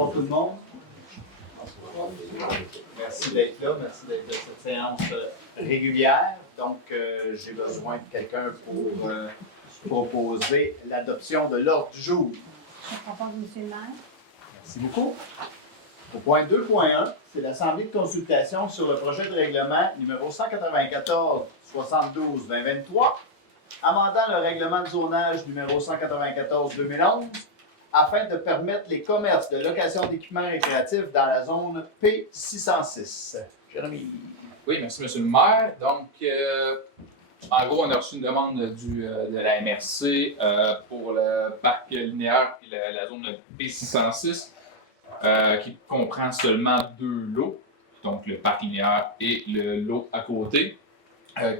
Bonsoir tout le monde. Merci d'être là. Merci d'être à cette séance régulière. Donc, j'ai besoin de quelqu'un pour proposer l'adoption de l'ordre du jour. Je propose M. le maire. Merci beaucoup. Au point 2.1, c'est l'Assemblée de consultation sur le projet de règlement numéro 194-72-2023, amendant le règlement de zonage numéro 194-2011, afin de permettre les commerces de location d'équipements récréatifs dans la zone P606. Jérémy. Oui, merci, M. le maire. Donc, en gros, on a reçu une demande de la MRC pour le parc linéaire et la zone P606 qui comprend seulement 2 lots, donc le parc linéaire et le lot à côté,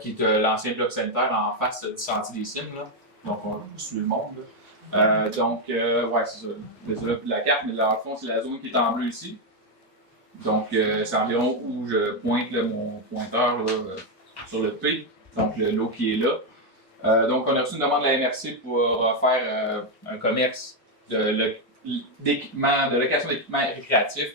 qui est l'ancien bloc sanitaire en face du sentier des Cimes. Là. Donc, on suit le monde. Ouais, c'est ça. Désolé pour la carte, mais dans le fond, c'est la zone qui est en bleu ici. Donc, c'est environ où je pointe là, mon pointeur là, sur le P, donc le lot qui est là. Donc, on a reçu une demande de la MRC pour faire un commerce de location d'équipements récréatifs.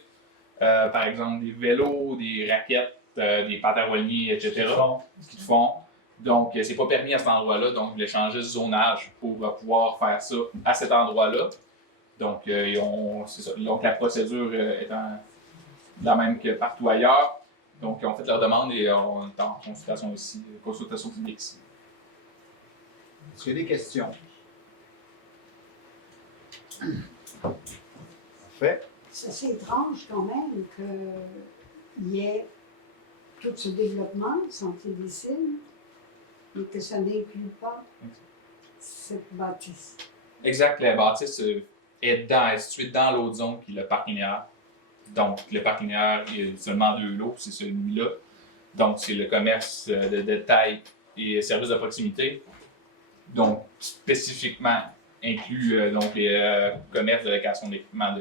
Par exemple, des vélos, des raquettes, des pâtes à voilier, etc. Ski de fond. Donc, c'est pas permis à cet endroit-là. Donc, je voulais changer de zonage pour pouvoir faire ça à cet endroit-là. Donc, c'est ça. Donc, la procédure étant la même que partout ailleurs. Donc, ils ont fait leur demande et on est en consultation ici, consultation publique ici. Est-ce qu'il y a des questions? Parfait. C'est assez étrange quand même qu'il y ait tout ce développement, Sentier des Cimes, mais que ça n'inclut pas cette bâtisse. Exact, la bâtisse est située dans l'autre zone qui est le parc linéaire. Donc, le parc linéaire, il y a seulement 2 lots, c'est celui-là. Donc, c'est le commerce de détail et services de proximité. Donc, spécifiquement inclut donc les commerces de location d'équipements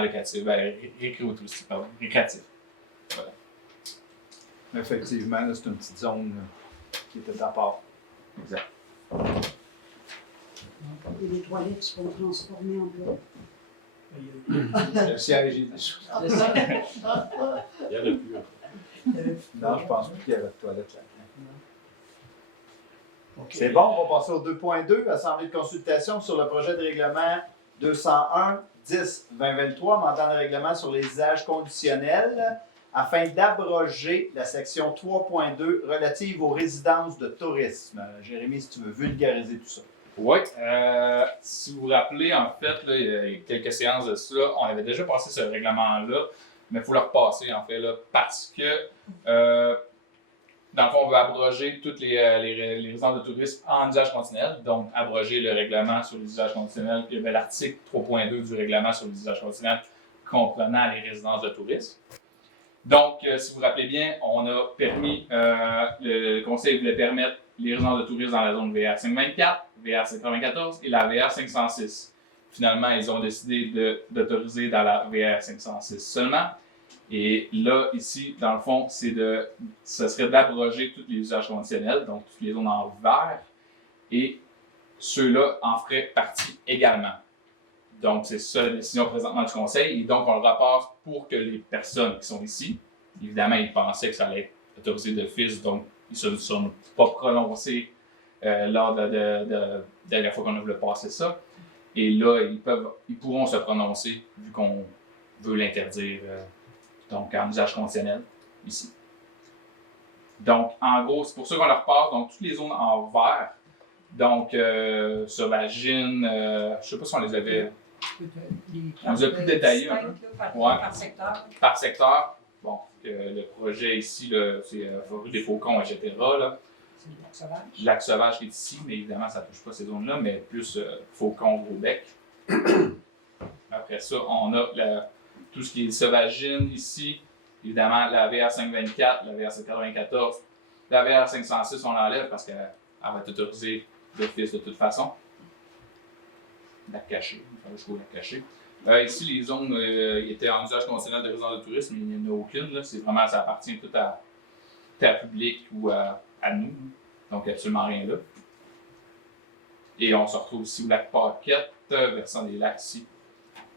locatifs, récréatifs. Voilà. Effectivement, là, c'est une petite zone qui était à part. Exact. Et les toilettes seront transformées en bloc. Le siège est dessous. Il y en a plus. Non, je pense pas qu'il y avait de toilette là. Okay. C'est bon, on va passer au 2.2, Assemblée de consultation sur le projet de règlement 201-10-2023, amendant le règlement sur les usages conditionnels, afin d'abroger la section 3.2 relative aux résidences de tourisme. Jérémy, si tu veux vulgariser tout ça. Oui, si vous vous rappelez, en fait, là, il y a quelques séances de ça, on avait déjà passé ce règlement-là, mais il faut le repasser, en fait, là, parce que, dans le fond, on veut abroger toutes les résidences de tourisme en usage continuel, donc abroger le règlement sur les usages conditionnels, puis il y avait l'article 3.2 du règlement sur les usages conditionnels comprenant les résidences de tourisme. Donc, si vous vous rappelez bien, on a permis, le Conseil voulait permettre les résidences de tourisme dans la zone VR 524, VR 594 et la VR 506. Finalement, ils ont décidé d'autoriser dans la VR 506 seulement. Et là, ici, dans le fond, ce serait d'abroger tous les usages conditionnels, donc toutes les zones en vert, et ceux-là en feraient partie également. Donc, c'est ça la décision présentement du Conseil. Et donc, on le rapporte pour que les personnes qui sont ici, évidemment, ils pensaient que ça allait être autorisé d'office, donc ils ne se sont pas prononcés lors de la dernière fois qu'on a voulu passer ça. Et là, ils pourront se prononcer vu qu'on veut l'interdire donc en usage conditionnel ici. Donc, en gros, c'est pour ça qu'on le repasse. Donc, toutes les zones en vert, donc Sauvagine, je ne sais pas si on les avait. On les a plus détaillés un peu. Par secteur. Par secteur. Bon, le projet ici, c'est rue des Faucons, etc. Là. C'est du lac sauvage. Le lac sauvage qui est ici, mais évidemment, ça ne touche pas ces zones-là, mais plus Faucon, Gros-Bec. Après ça, on a tout ce qui est Sauvagine ici. Évidemment, la VR 524, la VR 594, la VR 506, on l'enlève parce qu'elle va être autorisée d'office de toute façon. Lac caché, il fallait jusqu'au lac caché. Ici, les zones étaient en usage conditionnel de résidence de tourisme, mais il n'y en a aucune. Là. C'est vraiment, ça appartient tout à terre publique ou à nous. Donc, absolument rien là. Et on se retrouve ici au lac Paquette, versant des lacs ici.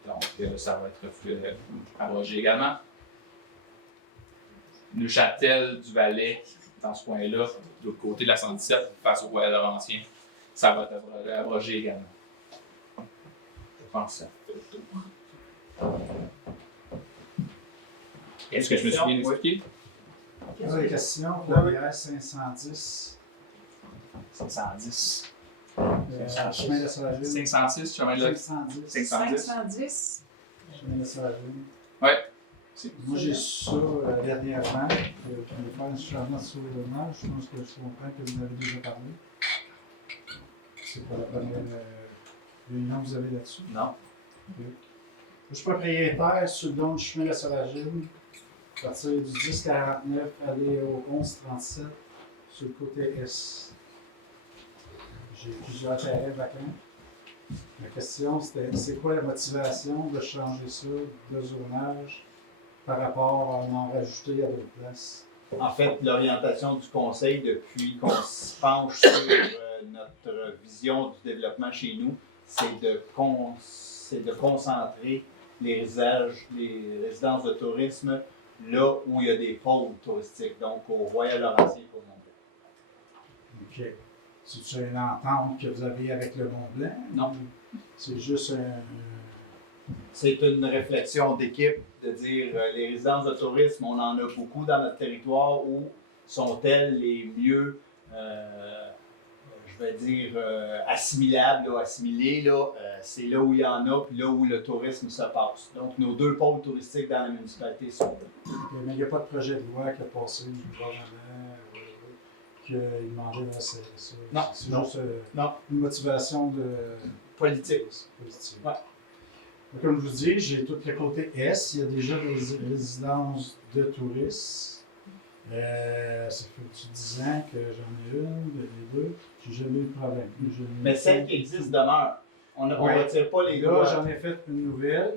Donc, ça va être abrogé également. Neuchâtel du Valais, dans ce coin-là, de l'autre côté de la 117, face au Royal Laurentien, ça va être abrogé également. Je pense que ça fait le tour. Est-ce que je me suis bien expliqué? Des questions pour l'IR 510. 510. Chemin de la Solagine. 506, chemin de la... 510. 510. 510. Chemin de la Solagine. Ouais. Moi, j'ai su ça dernièrement. Je vais faire un changement de souvenir. Je pense que je comprends que vous en avez déjà parlé. C'est pas la première réunion que vous avez là-dessus. Non. Je suis propriétaire sur le long du chemin de la Solagine, à partir du 1049 aller au 1137 sur le côté S. J'ai plusieurs terrains vacants. Ma question, c'était c'est quoi la motivation de changer ça de zonage par rapport à en rajouter à d'autres places? En fait, l'orientation du conseil depuis qu'on se penche sur notre vision du développement chez nous, c'est de concentrer les résidences de tourisme là où il y a des pôles touristiques, donc au Royal Laurentien pour Mont-Blanc. OK. C'est une entente que vous avez avec le Mont-Blanc? Non. C'est juste un... C'est une réflexion d'équipe de dire les résidences de tourisme, on en a beaucoup dans notre territoire. Où sont-elles les mieux, je vais dire, assimilables, assimilées? C'est là où il y en a, puis là où le tourisme se passe. Donc, nos deux pôles touristiques dans la municipalité sont là. Mais il n'y a pas de projet de loi qui a passé du gouvernement qui demandait de ça. Non. C'est Non. juste Non. une motivation de Politique. politique. Ouais. Donc, comme je vous dis, j'ai tout le côté S. Il y a déjà des résidences de touristes. Ça fait plus de 10 ans que j'en ai une, les deux. J'ai jamais eu de problème. Mais celles qui existent demeurent. On ne Ouais. retire pas les Là, droits. j'en ai fait une nouvelle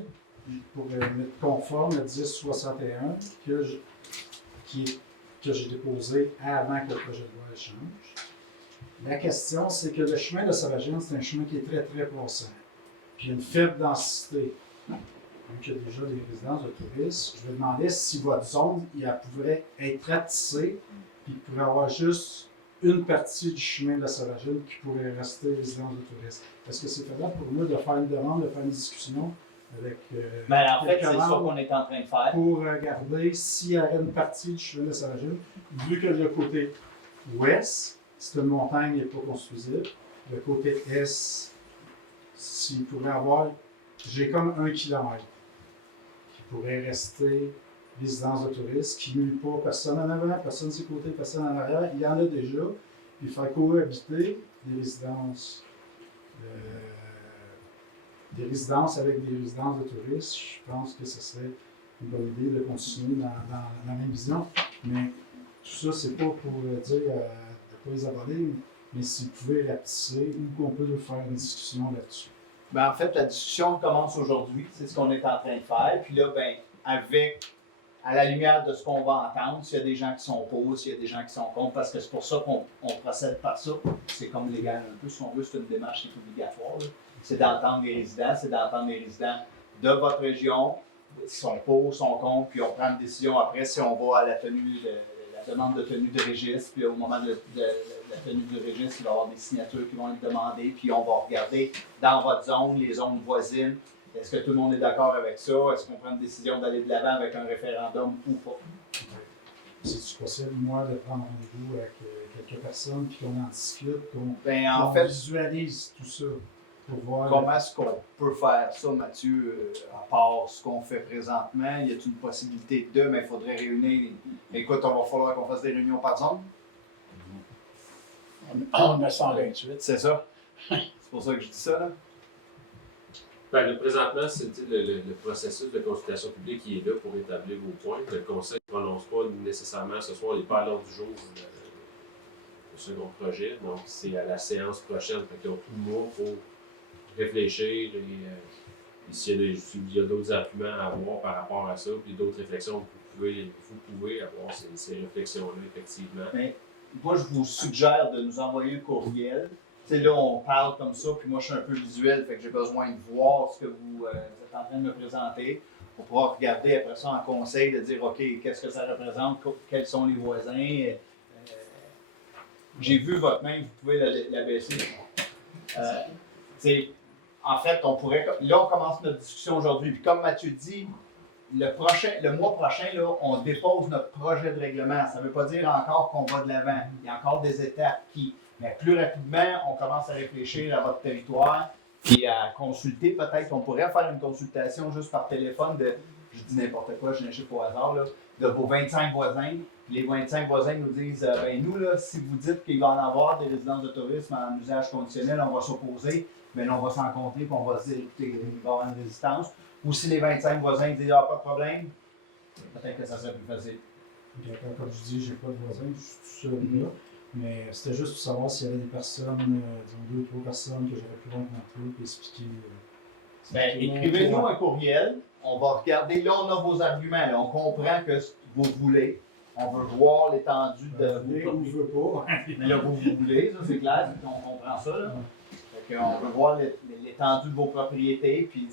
pour mettre conforme le 1061 que j'ai déposé avant que le projet de loi change. La question, c'est que le chemin de Solagine, c'est un chemin qui est très, très passant. Puis il y a une faible densité. Donc, il y a déjà des résidences de touristes. Je me demandais si votre zone, elle pourrait être ratissée, puis il pourrait y avoir juste une partie du chemin de la Solagine qui pourrait rester résidence de touristes. Est-ce que c'est faisable pour nous de faire une demande, de faire une discussion avec Ben, en fait, quelques c'est ça membres qu'on est en train de faire. pour regarder s'il y aurait une partie du chemin de Solagine, vu que le côté ouest, c'est une montagne n'est pas construisible, le côté est, s'il pourrait avoir, j'ai comme 1 kilomètre qui pourrait rester résidence de touristes, qui ne nuit pas personne en avant, personne de ses côtés, personne en arrière. Il y en a déjà. Il faut cohabiter des résidences avec des résidences de touristes. Je pense que ce serait une bonne idée de continuer dans la même vision. Mais tout ça, c'est pas pour dire de ne pas les avaler, mais si vous pouvez rapetisser ou qu'on peut faire une discussion là-dessus. Ben, en fait, la discussion commence aujourd'hui. C'est ce qu'on est en train de faire. Puis là, ben, à la lumière de ce qu'on va entendre, s'il y a des gens qui sont pour, s'il y a des gens qui sont contre, parce que c'est pour ça qu'on procède par ça. C'est comme légal un peu, si on veut, c'est une démarche qui est obligatoire. Là. C'est d'entendre les résidents, c'est d'entendre les résidents de votre région, qui sont pour, sont contre, puis on prend une décision après si on va à la demande de tenue de registre, puis au moment de la tenue du registre, il va y avoir des signatures qui vont être demandées, puis on va regarder dans votre zone, les zones voisines. Est-ce que tout le monde est d'accord avec ça? Est-ce qu'on prend une décision d'aller de l'avant avec un référendum ou pas? C'est-tu possible, moi, de prendre rendez-vous avec quelques personnes, puis qu'on en discute, qu'on En fait, visualise tout ça pour voir... comment est-ce qu'on peut faire ça, Mathieu, à part ce qu'on fait présentement? Y a-t-il une possibilité de, mais il faudrait réunir... Écoute, on va falloir qu'on fasse des réunions par zone. On a 128. C'est ça? C'est pour ça que je dis ça, là. Ben, présentement, c'est le processus de consultation publique qui est là pour établir vos points. Le conseil ne prononce pas nécessairement ce soir, il n'est pas à l'ordre du jour le second projet. Donc, c'est à la séance prochaine. Fait qu'ils ont tout le mois pour réfléchir et s'il y a d'autres arguments à avoir par rapport à ça, puis d'autres réflexions, vous pouvez avoir ces réflexions-là, effectivement. Mais moi, je vous suggère de nous envoyer le courriel Tu sais, là, on parle comme ça, puis moi, je suis un peu visuel, fait que j'ai besoin de voir ce que vous êtes en train de me présenter. On pourra regarder après ça en conseil, de dire, OK, qu'est-ce que ça représente, quels sont les voisins. J'ai vu votre main, vous pouvez la baisser. Tu sais, en fait, on pourrait. Là, on commence notre discussion aujourd'hui. Puis comme Mathieu dit, le mois prochain, là, on dépose notre projet de règlement. Ça ne veut pas dire encore qu'on va de l'avant. Il y a encore des étapes qui. Mais plus rapidement, on commence à réfléchir à votre territoire et à consulter. Peut-être on pourrait faire une consultation juste par téléphone de, je dis n'importe quoi, je n'ai pas au hasard, là, de vos 25 voisins. Les 25 voisins nous disent, ben nous, là, si vous dites qu'il va en avoir des résidences de tourisme en usage conditionnel, on va s'opposer. Mais là, on va s'en compter et on va se dire, écoutez, il va y avoir une résistance. Ou si les 25 voisins disent, ah, pas de problème, peut-être que ça serait plus facile. Comme je dis, j'ai pas de voisins, je suis tout seul là. Mais c'était juste pour savoir s'il y avait des personnes, disons 2 ou 3 personnes que j'aurais pu rencontrer et expliquer. Ben, écrivez-nous un courriel. On va regarder. Là, on a vos arguments. Là. On comprend que vous voulez. On veut voir l'étendue de vos Ou je veux pas. Mais là, vous voulez, ça c'est clair. On comprend ça. Là. Fait on veut voir l'étendue de vos propriétés. Puis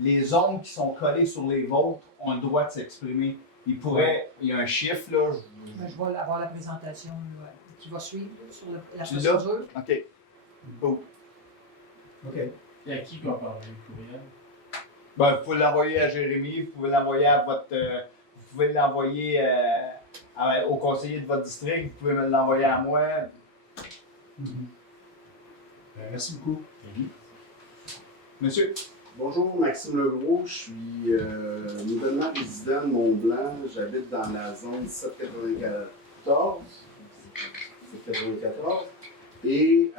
les zones qui sont collées sur les vôtres ont le droit de s'exprimer. Il y a un chiffre là. Ben, je vais avoir la présentation là, qui va suivre là, sur la Tu l'as? procédure. OK. Go. OK. Et à qui va parler le courriel? Ben, vous pouvez l'envoyer à Jérémy, vous pouvez l'envoyer à votre. Vous pouvez l'envoyer au conseiller de votre district, vous pouvez me l'envoyer à moi. Merci beaucoup. Monsieur. Bonjour, Maxime Legros, je suis nouvellement résident de Mont-Blanc. J'habite dans la zone 794. Et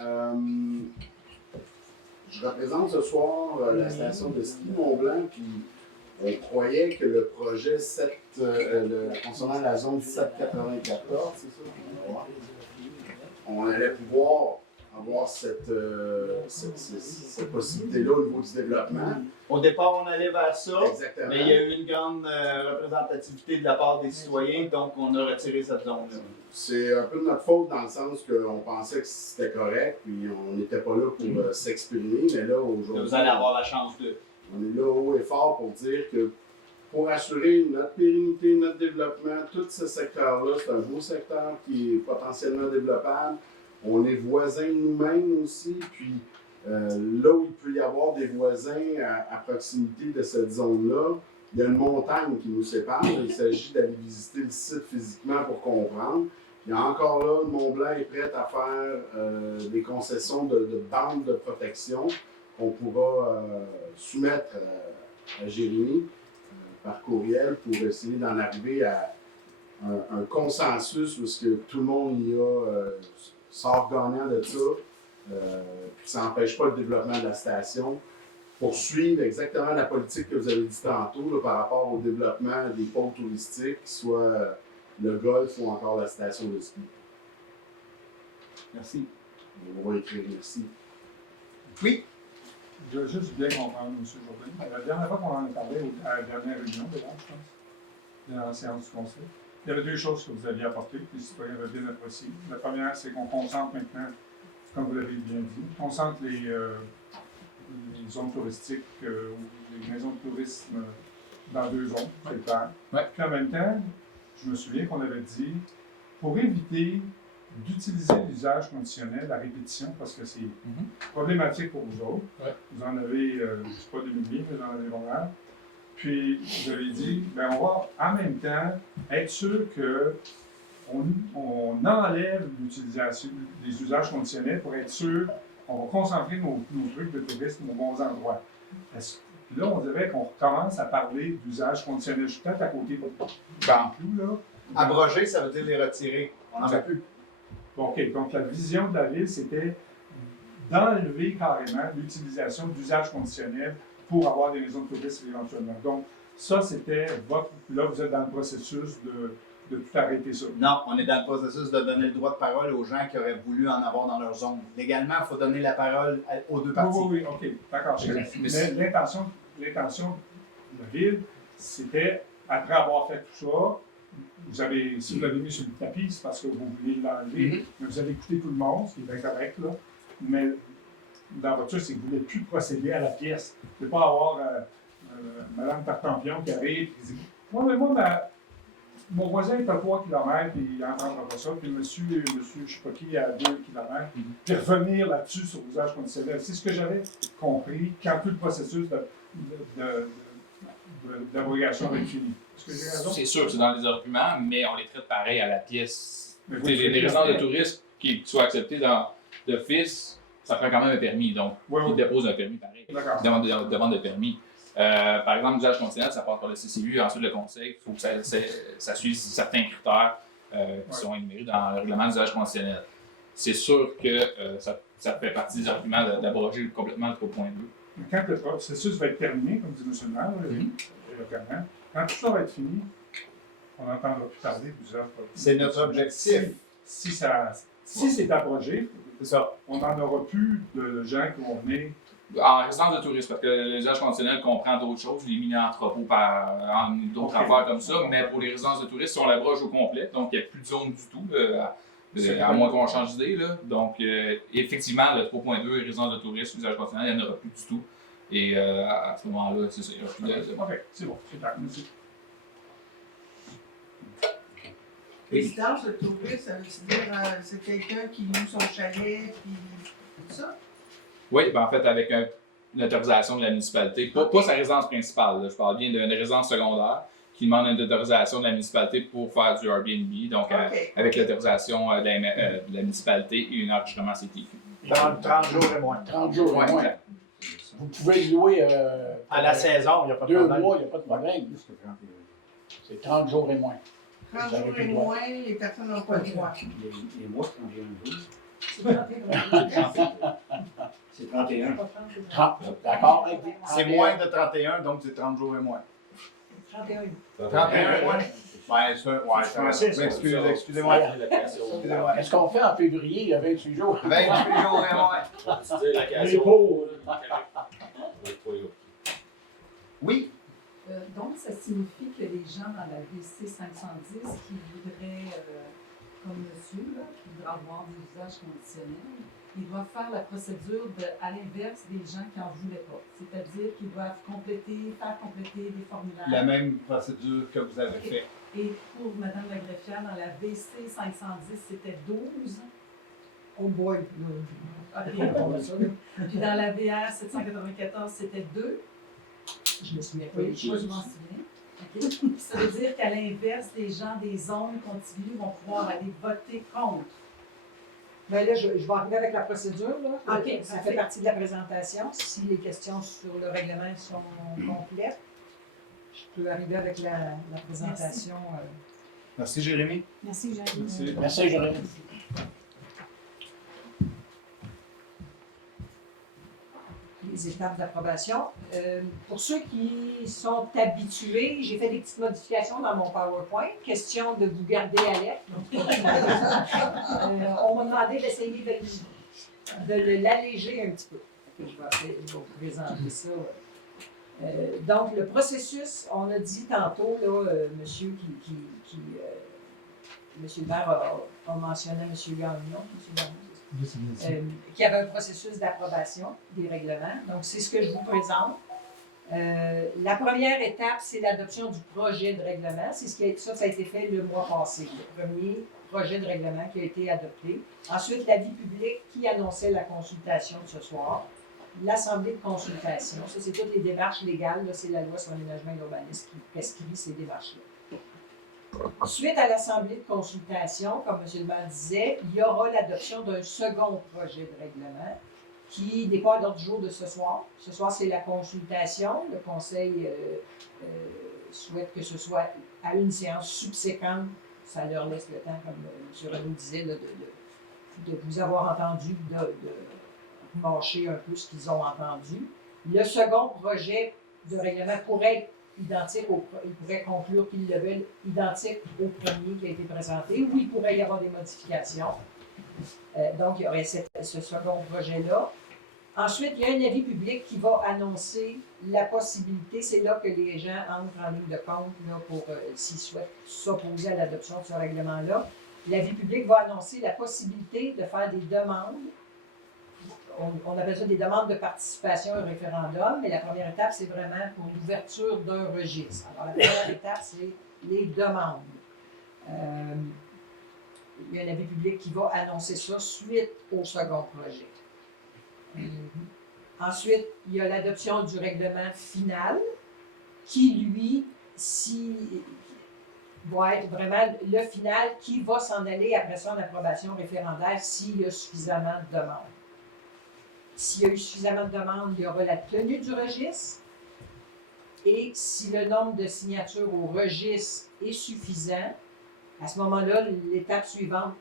je représente ce soir la station de ski Mont-Blanc. Puis on croyait que le projet concernant la zone 794, c'est ça? On allait pouvoir avoir cette possibilité-là au niveau du développement. Au départ, on allait vers ça, Exactement. mais il y a eu une grande représentativité de la part des citoyens, donc on a retiré cette zone-là. C'est un peu de notre faute dans le sens qu'on pensait que c'était correct, puis on n'était pas là pour s'exprimer, mais là, aujourd'hui, Vous allez avoir la chance de. on est là haut et fort pour dire que pour assurer notre pérennité, notre développement, tout ce secteur-là, c'est un beau secteur qui est potentiellement développable. On est voisins de nous-mêmes aussi, puis là où il peut y avoir des voisins à proximité de cette zone-là, il y a une montagne qui nous sépare. Il s'agit d'aller visiter le site physiquement pour comprendre. Il y a encore là, Mont-Blanc est prêt à faire des concessions de bandes de protection qu'on pourra soumettre à Jérémy par courriel pour essayer d'en arriver à un consensus où que tout le monde sort gagnant de ça, puis que ça n'empêche pas le développement de la station. Poursuivre exactement la politique que vous avez dit tantôt là, par rapport au développement des pôles touristiques, soit le golf ou encore la station de ski. Merci. On va écrire merci. Oui. Je veux juste bien comprendre, M. Jourdain. La dernière fois qu'on en a parlé, à la dernière réunion, je pense, dans la séance du conseil, il y avait 2 choses que vous aviez apportées, que les citoyens avaient bien appréciées. La première, c'est qu'on concentre maintenant, comme vous l'avez bien dit, on concentre les zones touristiques ou les maisons de tourisme dans 2 zones, c'est clair. Ouais. Puis en même temps, je me souviens qu'on avait dit, pour éviter d'utiliser l'usage conditionnel à répétition, parce que c'est problématique pour vous autres. Ouais. Vous en avez, je ne sais pas des milliers, mais vous en avez pas mal. Puis, vous avez dit, ben on va en même temps être sûr qu'on enlève l'utilisation des usages conditionnels pour être sûr qu'on va concentrer nos trucs de tourisme aux bons endroits. Là, on dirait qu'on recommence à parler d'usage conditionnel. Je suis peut-être à côté de tout, là. Abroger, ça veut dire les retirer. On n'en veut plus. Bon, OK. Donc, la vision de la Ville, c'était d'enlever carrément l'utilisation d'usages conditionnels pour avoir des maisons de tourisme éventuellement. Donc, ça, c'était votre... Là, vous êtes dans le processus de tout arrêter ça. Non, on est dans le processus de donner le droit de parole aux gens qui auraient voulu en avoir dans leur zone. Légalement, il faut donner la parole aux 2 parties. Oui, OK. D'accord. Mais l'intention de la Ville, c'était, après avoir fait tout ça, si vous l'avez mis sur le tapis, c'est parce que vous voulez l'enlever, mais vous avez écouté tout le monde, ce qui est bien correct, là. mais dans la voiture, c'est que vous ne voulez plus procéder à la pièce. Vous ne voulez pas avoir Mme Tartampion qui arrive et qui dit moi, mon voisin est à 3 km et il n'entendra pas ça, puis monsieur, je ne sais pas qui, à 2 km, puis revenir là-dessus sur l'usage conditionnel. C'est ce que j'avais compris quand tout le processus d'abrogation va être fini. Est-ce que j'ai raison? C'est sûr que c'est dans les arguments, mais on les traite pareil à la pièce. Mais vous Les le faites résidences de après. tourisme qui soient acceptées d'office, ça prend quand même un permis. Donc, Oui, ils oui. déposent un permis pareil. D'accord. Demande de permis. Par exemple, l'usage conditionnel, ça passe par le CCU, ensuite le conseil. Il faut que ça suive certains critères qui sont énumérés dans le règlement d'usage conditionnel. C'est sûr que ça fait partie des arguments d'abroger complètement le 3.2. Quand le processus va être terminé, comme dit M. le maire, éloquemment, quand tout ça va être fini, on n'entendra plus parler d'usage. C'est notre objectif. Si c'est abrogé, C'est ça. on n'en aura plus de gens qui vont venir. En résidence de tourisme, parce que l'usage conditionnel comprend d'autres choses, les mini-entrepôts, d'autres affaires comme ça, mais pour les résidences de tourisme, si on l'abroge au complet, donc il n'y a plus de zone du tout, à moins qu'on change d'idée. Donc, effectivement, le 3.2, résidence de tourisme, usage conditionnel, il n'y en aura plus du tout. Et à ce moment-là, c'est ça, il n'y aura plus de... OK, c'est bon, c'est clair. Merci. Résidence de touriste, ça veut dire c'est quelqu'un qui loue son chalet, puis tout ça? Oui, ben en fait, avec une autorisation de la municipalité. Pas sa résidence principale, là. Je parle bien d'une résidence secondaire qui demande une autorisation de la municipalité pour faire du Airbnb, donc OK. avec l'autorisation de la municipalité et un enregistrement CTQ. 30 jours et moins. 30 jours Ouais, et moins. exact. Vous pouvez louer À la saison, il n'y a pas de 2 problème. mois, il n'y a pas de problème. C'est 30 jours et moins. 30 Vous avez jours plus et le droit. moins, les personnes n'ont pas le droit. Les mois, 31 jours. C'est C'est 31. 30, d'accord? C'est moins de 31, donc c'est 30 jours et moins. 31. 31 et moins? Ouais, ça, ouais, ça va. Excusez-moi. Excusez-moi. Est-ce qu'on fait en février, il y a 28 jours? 28 jours et moins. Tu dis la Les question. pauvres. Oui. Donc, ça signifie que les gens dans la VC 510 qui voudraient, comme monsieur, là, qui voudraient avoir des usages conditionnels, ils doivent faire la procédure à l'inverse des gens qui n'en voulaient pas. C'est-à-dire qu'ils doivent faire compléter des formulaires. La même procédure que vous avez fait. Et pour Mme la greffière, dans la VC 510, c'était 12. Oh boy. OK. Puis dans la VR 794, c'était 2. Je me souviens pas Oui, des moi, choses. je m'en souviens. OK. Ça veut dire qu'à l'inverse, les gens des zones contiguës vont pouvoir aller voter contre. Ben là, je vais arriver avec la procédure. Là. OK, Ça parfait. fait partie de la présentation. Si les questions sur le règlement sont complètes, je peux arriver avec la présentation. Merci, Jérémy. Merci, Jérémy. Merci, Jérémy. Les étapes d'approbation. Pour ceux qui sont habitués, j'ai fait des petites modifications dans mon PowerPoint. Question de vous garder à l'aise. On m'a demandé d'essayer de l'alléger un petit peu. Je vais vous présenter ça. Donc, le processus, on a dit tantôt, là, monsieur monsieur le maire a mentionné monsieur Gagnon, monsieur Gagnon, qui avait un processus d'approbation des règlements. Donc, c'est ce que je vous présente. La première étape, c'est l'adoption du projet de règlement. C'est ça a été fait le mois passé, le premier projet de règlement qui a été adopté. Ensuite, l'avis public qui annonçait la consultation de ce soir. L'assemblée de consultation, ça, c'est toutes les démarches légales. Là, c'est la loi sur l'aménagement et l'urbanisme qui prescrit ces démarches-là. Suite à l'assemblée de consultation, comme M. le maire disait, il y aura l'adoption d'un second projet de règlement qui n'est pas à l'ordre du jour de ce soir. Ce soir, c'est la consultation. Le conseil souhaite que ce soit à une séance subséquente. Ça leur laisse le temps, comme M. Renaud disait, là, de vous avoir entendu, de mâcher un peu ce qu'ils ont entendu. Le second projet de règlement pourrait être identique ils pourraient conclure qu'ils le veulent identique au premier qui a été présenté, ou il pourrait y avoir des modifications. Donc, il y aurait ce second projet-là. Ensuite, il y a un avis public qui va annoncer la possibilité, c'est là que les gens entrent en ligne de compte là, pour s'ils souhaitent s'opposer à l'adoption de ce règlement-là. L'avis public va annoncer la possibilité de faire des demandes on appelle ça des demandes de participation au référendum, mais la première étape, c'est vraiment pour l'ouverture d'un registre. Alors, la première étape, c'est les demandes. Il y a un avis public qui va annoncer ça suite au second projet. Ensuite, il y a l'adoption du règlement final qui, lui, va être vraiment le final qui va s'en aller après ça en approbation référendaire s'il y a suffisamment de demandes. S'il y a eu suffisamment de demandes, il y aura la tenue du registre. Et si le nombre de signatures au registre est suffisant, à ce moment-là, l'étape suivante,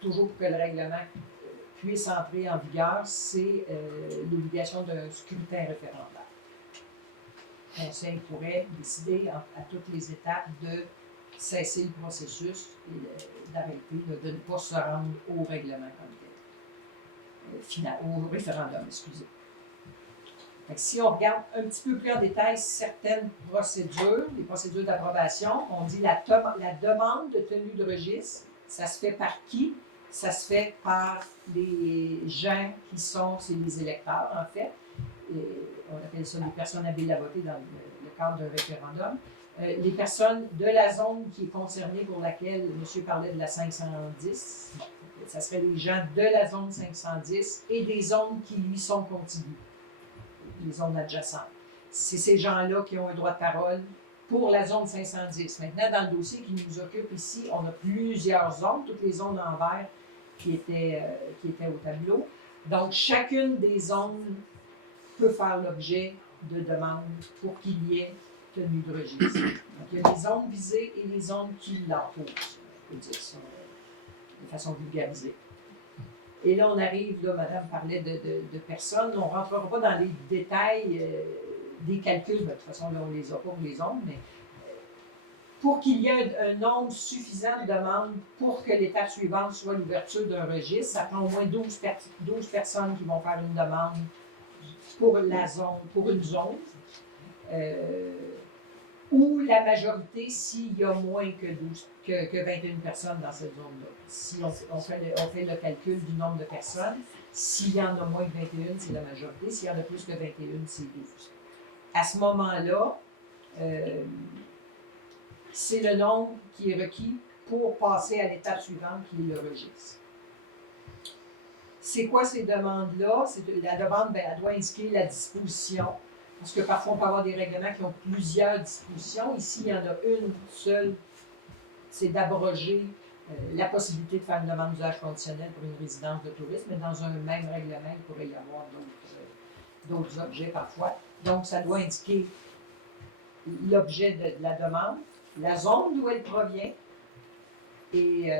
toujours pour que le règlement puisse entrer en vigueur, c'est l'obligation d'un scrutin référendaire. Le Conseil pourrait décider à toutes les étapes de cesser le processus et d'arrêter, de ne pas se rendre au règlement comme tel. Final, au référendum, excusez. Fait que si on regarde un petit peu plus en détail certaines procédures, les procédures d'approbation, on dit la demande de tenue de registre, ça se fait par qui? Ça se fait par les gens qui sont, c'est les électeurs en fait. Et on appelle ça les personnes habiles à voter dans le cadre d'un référendum. Les personnes de la zone qui est concernée pour laquelle monsieur parlait de la 510, bon, ça serait les gens de la zone 510 et des zones qui lui sont contiguës, les zones adjacentes. C'est ces gens-là qui ont un droit de parole pour la zone 510. Maintenant, dans le dossier qui nous occupe ici, on a plusieurs zones, toutes les zones en vert qui étaient au tableau. Donc, chacune des zones peut faire l'objet de demandes pour qu'il y ait tenue de registre. Donc, il y a les zones visées et les zones qui l'entourent. On peut dire ça de façon vulgarisée. Et là, on arrive, là, madame parlait de personnes. On ne rentrera pas dans les détails des calculs. De toute façon, là, on ne les a pas pour les zones, mais pour qu'il y ait un nombre suffisant de demandes pour que l'étape suivante soit l'ouverture d'un registre, ça prend au moins 12 personnes qui vont faire une demande pour la zone, pour une zone. Ou la majorité s'il y a moins que 21 personnes dans cette zone-là. Si on fait le calcul du nombre de personnes, s'il y en a moins que 21, c'est la majorité. S'il y en a plus que 21, c'est 12. À ce moment-là, c'est le nombre qui est requis pour passer à l'étape suivante, qui est le registre. C'est quoi ces demandes-là? La demande, elle doit indiquer la disposition. Parce que parfois, on peut avoir des règlements qui ont plusieurs dispositions. Ici, il y en a une seule, c'est d'abroger la possibilité de faire une demande d'usage conditionnel pour une résidence de tourisme, mais dans un même règlement, il pourrait y avoir d'autres objets parfois. Donc, ça doit indiquer l'objet de la demande, la zone d'où elle provient, et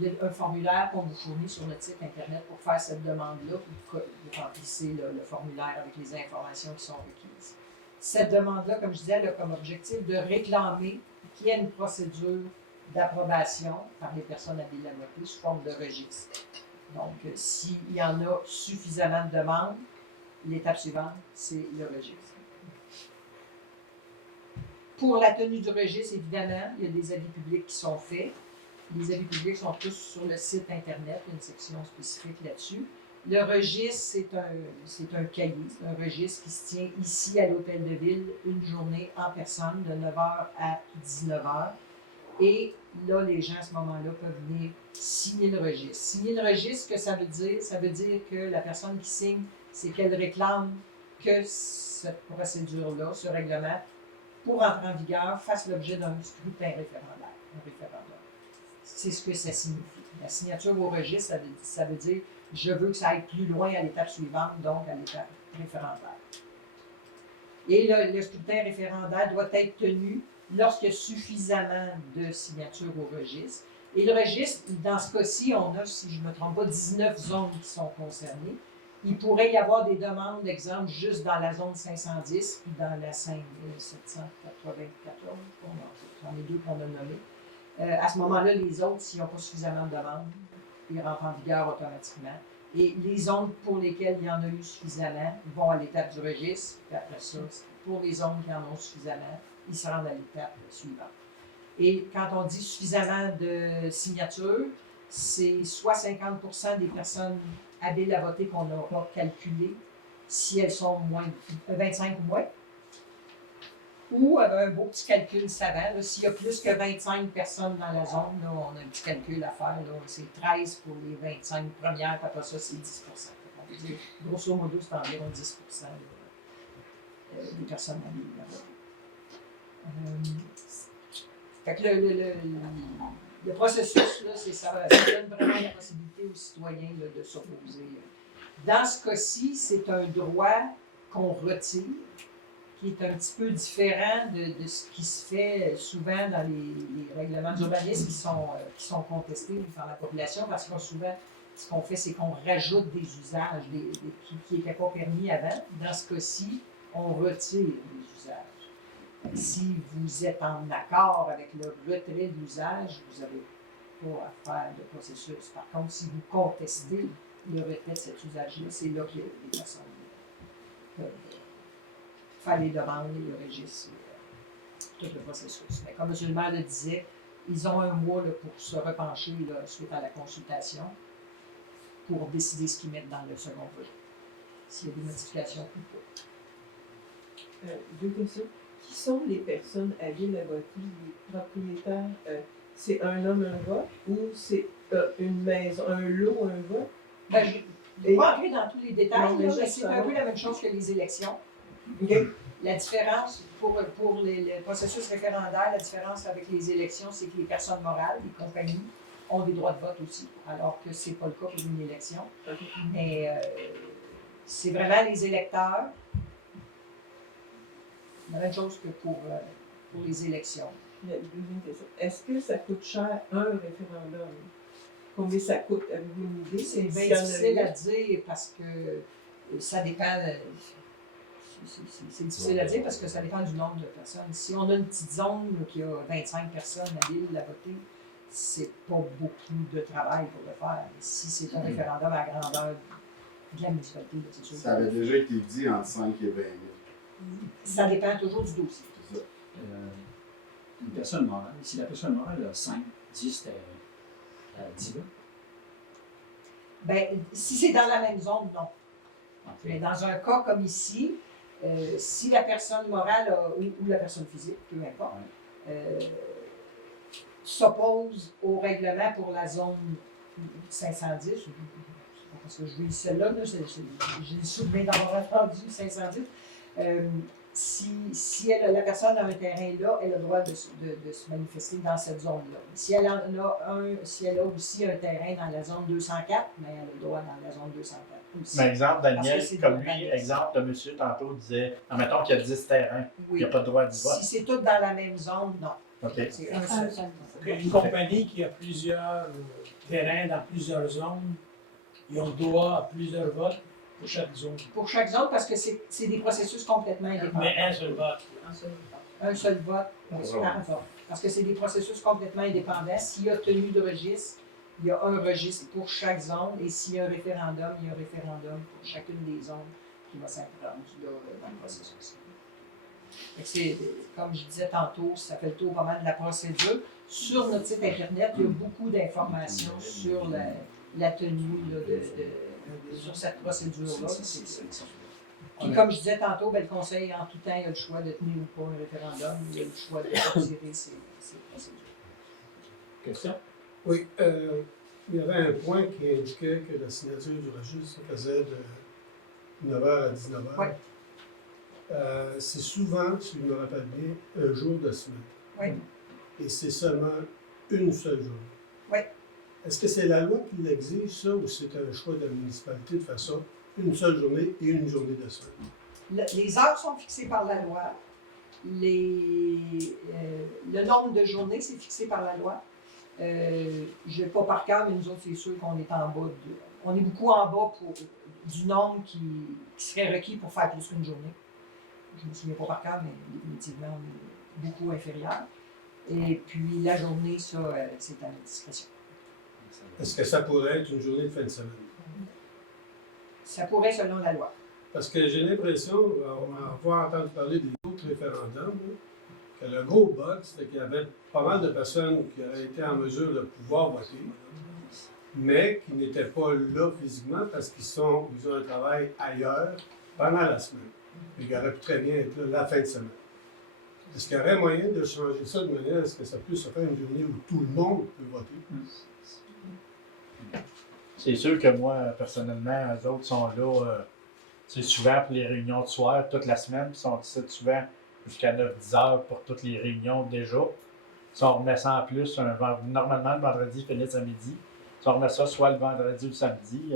il y a un formulaire qu'on vous fournit sur notre site Internet pour faire cette demande-là. Vous remplissez le formulaire avec les informations qui sont requises. Cette demande-là, comme je disais, elle a comme objectif de réclamer qu'il y ait une procédure d'approbation par les personnes habiles à voter sous forme de registre. Donc, s'il y en a suffisamment de demandes, l'étape suivante, c'est le registre. Pour la tenue du registre, évidemment, il y a des avis publics qui sont faits. Les avis publics sont tous sur le site Internet, il y a une section spécifique là-dessus. Le registre, c'est un cahier, c'est un registre qui se tient ici à l'Hôtel de Ville, une journée en personne, de 9h à 19h. Et là, les gens, à ce moment-là, peuvent venir signer le registre. Signer le registre, ce que ça veut dire? Ça veut dire que la personne qui signe, c'est qu'elle réclame que cette procédure-là, ce règlement, pour entrer en vigueur, fasse l'objet d'un scrutin référendaire, un référendum. C'est ce que ça signifie. La signature au registre, ça veut dire je veux que ça aille plus loin à l'étape suivante, donc à l'étape référendaire. Et le scrutin référendaire doit être tenu lorsqu'il y a suffisamment de signatures au registre. Et le registre, dans ce cas-ci, on a, si je ne me trompe pas, 19 zones qui sont concernées. Il pourrait y avoir des demandes, d'exemple, juste dans la zone 510 puis dans la 5794. J'en ai deux qu'on a nommés. À ce moment-là, les autres, s'ils n'ont pas suffisamment de demandes, ils rentrent en vigueur automatiquement. Et les zones pour lesquelles il y en a eu suffisamment vont à l'étape du registre. Puis après ça, pour les zones qui en ont suffisamment, ils se rendent à l'étape suivante. Et quand on dit suffisamment de signatures, c'est soit 50% des personnes habiles à voter qu'on aura calculées si elles sont moins 25 ou moins. Ou un beau petit calcul savant. S'il y a plus que 25 personnes dans la zone, là, on a un petit calcul à faire. C'est 13 pour les 25 premières, puis après ça, c'est 10 On peut dire, grosso modo, c'est environ 10 des personnes habiles à voter. Fait que le processus, là, ça donne vraiment la possibilité aux citoyens là, de s'opposer. Dans ce cas-ci, c'est un droit qu'on retire, qui est un petit peu différent de ce qui se fait souvent dans les règlements d'urbanisme qui sont contestés par la population, parce que souvent, ce qu'on fait, c'est qu'on rajoute des usages qui n'étaient pas permis avant. Dans ce cas-ci, on retire les usages. Si vous êtes en accord avec le retrait de l'usage, vous n'avez pas à faire de processus. Par contre, si vous contestez le retrait de cet usage-là, c'est là que les personnes peuvent faire les demandes et le registre, tout le processus. Mais comme M. le maire le disait, ils ont un mois là, pour se repencher là, suite à la consultation pour décider ce qu'ils mettent dans le second volet, s'il y a des modifications ou pas. Deux questions. Qui sont les personnes habiles à voter, les propriétaires? C'est un homme, un vote, ou c'est une maison, un lot, un vote? Ben, je ne vais pas entrer dans tous les détails, Non, mais là, juste c'est un savoir. peu la même chose que les élections. Okay. La différence pour le processus référendaire, la différence avec les élections, c'est que les personnes morales, les compagnies, ont des droits de vote aussi, alors que ce n'est pas le cas pour une élection. Mais c'est vraiment les électeurs. La même chose que pour les élections. La deuxième question. Est-ce que ça coûte cher un référendum? Combien ça coûte? Avez-vous une idée? C'est S'il y bien en a difficile eu? à dire parce que ça dépend. C'est difficile à dire parce que ça dépend du nombre de personnes. Si on a une petite zone là, qui a 25 personnes habiles à voter, c'est pas beaucoup de travail pour le faire. Si c'est un référendum à la grandeur de la municipalité, c'est sûr. Ça avait déjà été dit entre 5 et 20 000. Ça dépend toujours du dossier. C'est ça. Une personne morale, si la personne morale a 5, 10 terrains, 10 là. Ben, si c'est dans la même zone, non. Mais Okay. dans un cas comme ici, si la personne morale ou la personne physique, peu importe, s'oppose au règlement pour la zone 510, parce que je lis celle-là, j'ai le souvenir d'avoir entendu 510, si la personne a un terrain là, elle a le droit de se manifester dans cette zone-là. Si elle a aussi un terrain dans la zone 204, mais elle a le droit dans la zone 204 aussi. Mais exemple, Daniel, Parce que c'est comme dans lui, l'annexe. exemple de monsieur tantôt disait, admettons qu'il y a 10 terrains, il Oui. n'y a pas de droit d'y vote. Si c'est tout dans la même zone, non. OK. C'est un seul. Une compagnie qui a plusieurs terrains dans plusieurs zones, ils ont droit à plusieurs votes pour chaque zone. Pour chaque zone, parce que c'est des processus complètement indépendants. Mais un seul vote. Un seul vote par zone. Parce que c'est des processus complètement indépendants. S'il y a tenue de registre, il y a un registre pour chaque zone. Et s'il y a un référendum, il y a un référendum pour chacune des zones qui va s'imprendre dans le processus. Fait que c'est, comme je disais tantôt, ça fait le tour pas mal de la procédure. Sur notre site Internet, il y a beaucoup d'informations sur la tenue là, sur cette procédure-là. Puis comme je disais tantôt, ben, le conseil, en tout temps, il a le choix de tenir ou pas un référendum, il a le choix de retirer ces procédures. Question? Oui, il y avait un point qui indiquait que la signature du registre se faisait de 9h à 19h. Oui. C'est souvent, si je me rappelle bien, un jour de semaine. Oui. Et c'est seulement une seule journée. Oui. Est-ce que c'est la loi qui l'exige, ça, ou c'est un choix de la municipalité de faire ça, une seule journée et une journée de semaine? Les heures sont fixées par la loi. Le nombre de journées, c'est fixé par la loi. Je n'ai pas par cœur, mais nous autres, c'est sûr qu'on est en bas on est beaucoup en bas du nombre qui serait requis pour faire plus qu'une journée. Je ne me souviens pas par cœur, mais définitivement, on est beaucoup inférieur. Et puis la journée, ça, c'est à notre discrétion. Est-ce que ça pourrait être une journée de fin de semaine? Ça pourrait selon la loi. Parce que j'ai l'impression, on va avoir entendu parler des autres référendums, là, que le gros bug, c'était qu'il y avait pas mal de personnes qui auraient été en mesure de pouvoir voter, mais qui n'étaient pas là physiquement parce ils ont un travail ailleurs pendant la semaine. Et ils auraient pu très bien être là la fin de semaine. Est-ce qu'il y aurait moyen de changer ça de manière à ce que ça puisse se faire une journée où tout le monde peut voter? C'est sûr que moi, personnellement, eux autres sont là, c'est souvent pour les réunions de soir, toute la semaine, puis ils sont ici souvent jusqu'à 9-10 heures pour toutes les réunions déjà. Si on remet ça en plus, normalement le vendredi finit à midi. Si on remet ça soit le vendredi ou le samedi,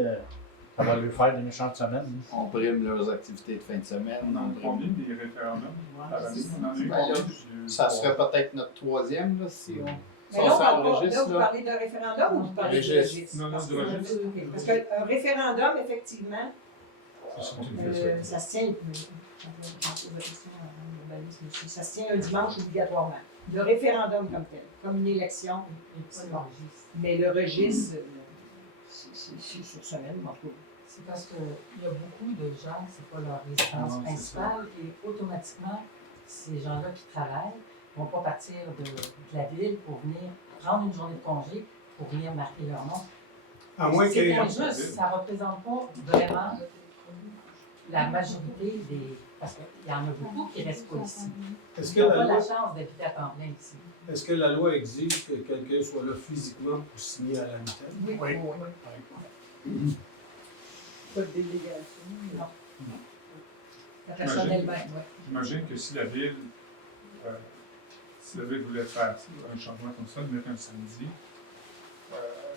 ça va lui faire des méchantes semaines. On brime leurs activités de fin de semaine. On en prend bien des référendums. Par année, on en a eu Ben là, plusieurs. ça serait peut-être notre troisième, là, si on... Mais là, vous parlez d'un référendum ou vous parlez du Registre. registre? Non, du registre. Ok. Parce qu'un référendum, effectivement, C'est ça se tient. Ça se tient un dimanche obligatoirement. Le référendum comme tel, comme une élection, c'est bon. Mais le registre, c'est sur semaine, en tout cas. C'est parce qu'il y a beaucoup de gens, c'est pas leur résidence Non, c'est principale, et automatiquement, ces gens-là qui travaillent ne vont pas partir de la ville pour venir prendre une journée de congé pour venir marquer leur nom. À moins qu'il y C'est ait pas juste, ça ne représente pas vraiment la majorité des. Parce qu'il y en a beaucoup qui ne restent pas ici. Est-ce Ils que n'ont la pas la loi, chance d'habiter à temps plein ici. est-ce que la loi exige que quelqu'un soit là physiquement pour signer à la mitaine? Oui. Pas de délégation. Non. La personne elle-même, oui. J'imagine que si la ville voulait faire un changement comme ça, de mettre un samedi,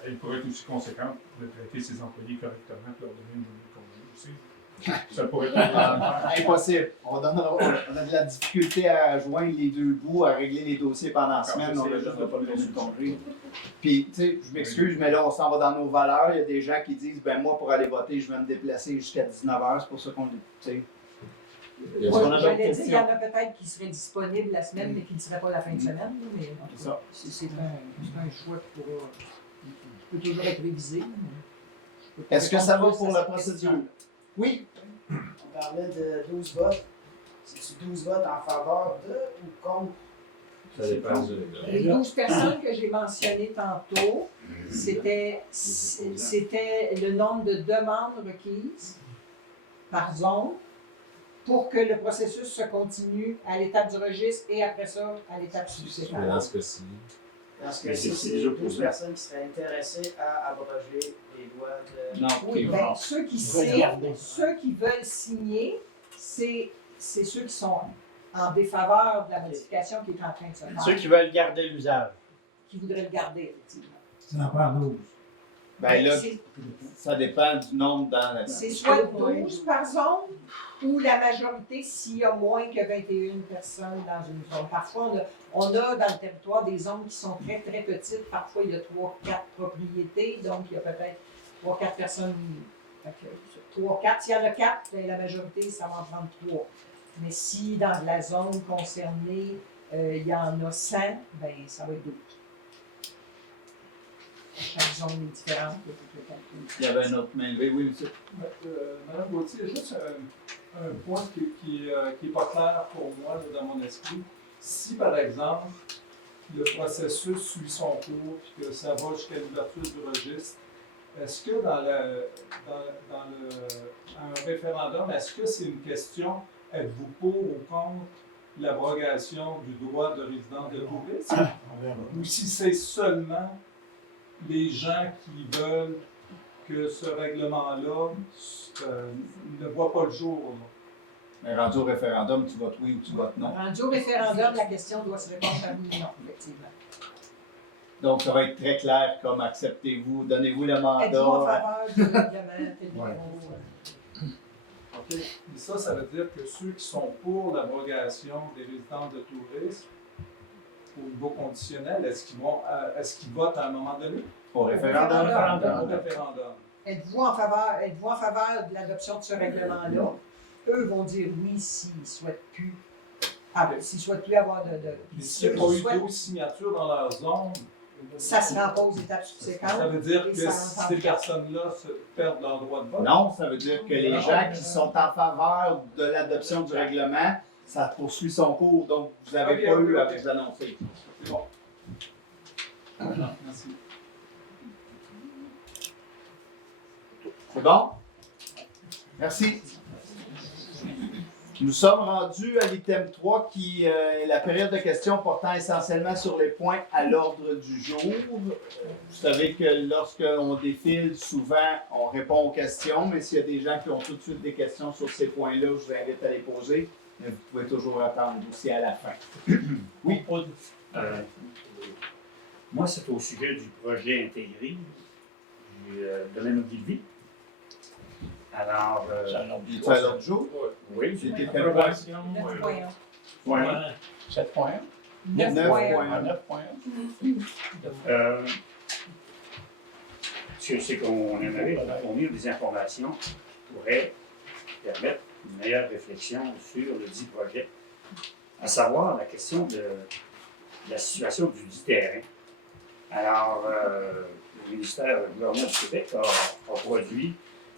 elle pourrait être aussi conséquente de traiter ses employés correctement et leur donner une journée de congé aussi. Ça pourrait être Impossible. On a de la difficulté à joindre les deux bouts, à régler les dossiers pendant la semaine, on a juste pas le journée de congé. Puis, tu sais, je m'excuse, mais là, on s'en va dans nos valeurs. Il y a des gens qui disent, ben moi, pour aller voter, je vais me déplacer jusqu'à 19h. C'est pour ça qu'on dit, tu sais. Moi, qu'on a d'autres j'allais dire, il y questions? en a peut-être qui seraient disponibles la semaine, mais qui ne seraient pas la fin de semaine. Mais en tout C'est cas, ça. c'est un choix qui peut toujours être révisé. Est-ce que ça va pour la procédure? Oui. On parlait de 12 votes. C'est-tu 12 votes en faveur de ou contre? Ça dépend du règlement. Les 12 personnes que j'ai mentionnées tantôt, c'était le nombre de demandes requises par zone pour que le processus se continue à l'étape du registre et après ça, à l'étape Mais subséquente. dans ce cas-ci, Parce Mais que c'est c'est déjà 12 posé. personnes qui seraient intéressées à abroger les lois de. Non, Oui, ok. ben, ceux qui signent, ceux qui veulent signer, c'est ceux qui sont en défaveur de la modification qui est en train de se faire, Ceux qui veulent garder l'usage. qui voudraient le garder, effectivement. Ça en prend 12. Ben là, C'est- ça dépend du nombre dans la... C'est soit 12 par zone ou la majorité s'il y a moins que 21 personnes dans une zone. Parfois, on a dans le territoire des zones qui sont très, très petites. Parfois, il y a 3-4 propriétés, donc il y a peut-être 3-4 personnes. Fait que 3-4, s'il y en a 4, ben, la majorité, ça va en prendre 3. Mais si dans la zone concernée, il y en a 100, ben, ça va être 12. Chaque zone est différente. Il y avait un autre main levée, oui, monsieur. Madame Gauthier, juste un point qui est pas clair pour moi là, dans mon esprit. Si, par exemple, le processus suit son cours et que ça va jusqu'à l'ouverture du registre, est-ce que dans un référendum, est-ce que c'est une question, êtes-vous pour ou contre l'abrogation du droit de résidence de tourisme? Ou si c'est seulement les gens qui veulent que ce règlement-là ne voit pas le jour. Là. Mais rendu au référendum, tu votes oui ou tu votes non. Rendu au référendum, la question doit se répondre par oui ou non, effectivement. Donc, ça va être très clair comme acceptez-vous, donnez-vous le mandat. Êtes-vous en faveur du règlement tel numéro? OK. Et ça veut dire que ceux qui sont pour l'abrogation des résidences de tourisme, au niveau conditionnel, est-ce qu'ils votent à un moment donné? Au référendum. Au référendum. Êtes-vous en faveur de l'adoption de ce règlement-là? Eux vont dire oui s'ils ne souhaitent plus. S'ils ne souhaitent plus avoir de. Mais s'il n'y a pas eu 12 signatures dans leur zone, ça se rend pas aux étapes subséquentes. ça veut dire et que ça ces personnes-là perdent leur droit de vote? Non, ça veut dire que les gens qui sont en faveur de l'adoption du règlement, ça poursuit son cours. Donc, vous n'avez pas eu à vous annoncer. C'est bon. Merci. C'est bon? Merci. Nous sommes rendus à l'item 3 qui est la période de questions portant essentiellement sur les points à l'ordre du jour. Vous savez que lorsqu'on défile, souvent, on répond aux questions, mais s'il y a des gens qui ont tout de suite des questions sur ces points-là, je vous invite à les poser. Mais vous pouvez toujours attendre aussi à la fin. Oui, Paul. Moi, c'est au sujet du projet intégré du domaine de vie. Alors, tu as l'autre jour? Oui, C'était Approbation. 9.1. 7.1. 9.1. C'est qu'on aimerait fournir des informations qui pourraient permettre une meilleure réflexion sur le dit projet, à savoir la question de la situation du dit terrain. Alors, le ministère du gouvernement du Québec a produit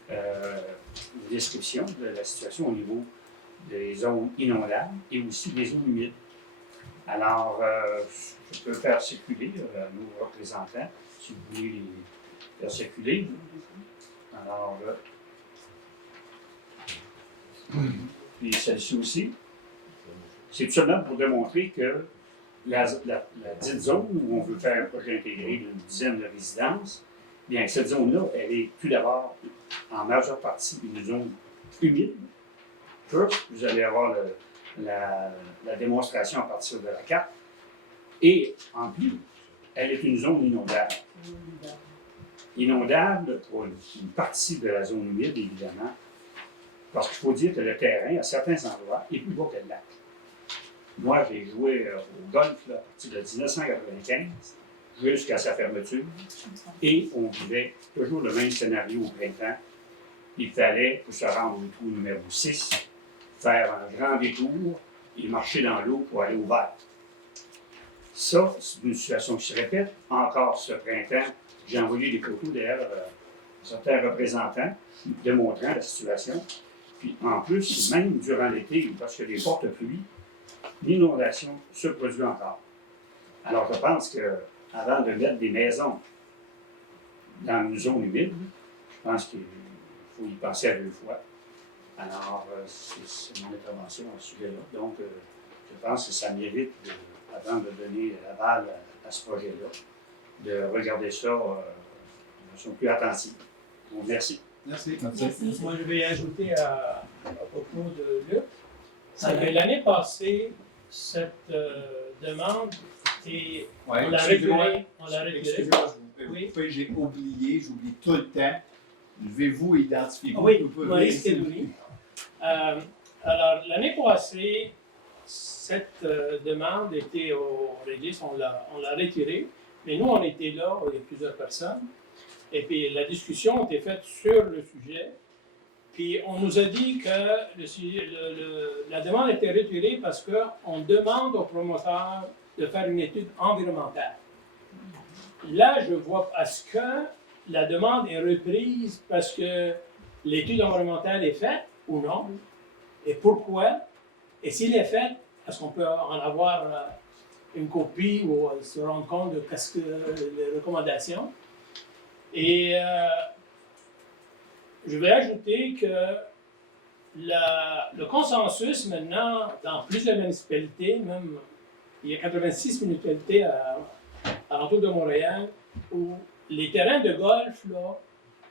une description de la situation au niveau des zones inondables et aussi des zones humides. Alors, je peux faire circuler nos représentants, si vous voulez les faire circuler. Alors, puis celle-ci aussi, c'est tout simplement pour démontrer que la dite zone où on veut faire un projet intégré d'une dizaine de résidences, bien, cette zone-là, elle est tout d'abord en majeure partie une zone humide. Vous allez avoir la démonstration à partir de la carte. Et en plus, elle est une zone inondable. Inondable pour une partie de la zone humide, évidemment, parce qu'il faut dire que le terrain, à certains endroits, est plus bas que le lac. Moi, j'ai joué au golf là, à partir de 1995 jusqu'à sa fermeture, et on vivait toujours le même scénario au printemps. Il fallait, pour se rendre au trou numéro 6, faire un grand détour et marcher dans l'eau pour aller au vert. Ça, c'est une situation qui se répète. Encore ce printemps, j'ai envoyé des photos d'ailleurs à certains représentants démontrant la situation. Puis en plus, même durant l'été, parce que les fortes pluies, l'inondation se produit encore. Alors je pense qu'avant de mettre des maisons dans une zone humide, je pense qu'il faut y penser à 2 fois. Alors, c'est mon intervention à ce sujet-là. Donc, je pense que ça mérite, avant de donner l'aval à ce projet-là, de regarder ça de façon plus attentive. Donc, merci. Merci. Moi, je vais ajouter à propos de Luc. L'année passée, cette demande était. On l'a reculée. Excusez-moi, je vous couper, j'ai oublié, j'oublie tout le temps. Levez-vous et identifiez-vous. Oui, Maurice Kedouni. Alors, l'année passée, cette demande était au registre, on l'a retirée, mais nous, on était là, il y a plusieurs personnes, et puis la discussion était faite sur le sujet, puis on nous a dit que la demande était retirée parce qu'on demande aux promoteurs de faire une étude environnementale. Là, je vois, est-ce que la demande est reprise parce que l'étude environnementale est faite ou non? Et pourquoi? Et s'il est fait, est-ce qu'on peut en avoir une copie ou se rendre compte de ce que les recommandations? Et je vais ajouter que le consensus maintenant, dans plusieurs municipalités, même il y a 86 municipalités à l'entour de Montréal, où les terrains de golf, là,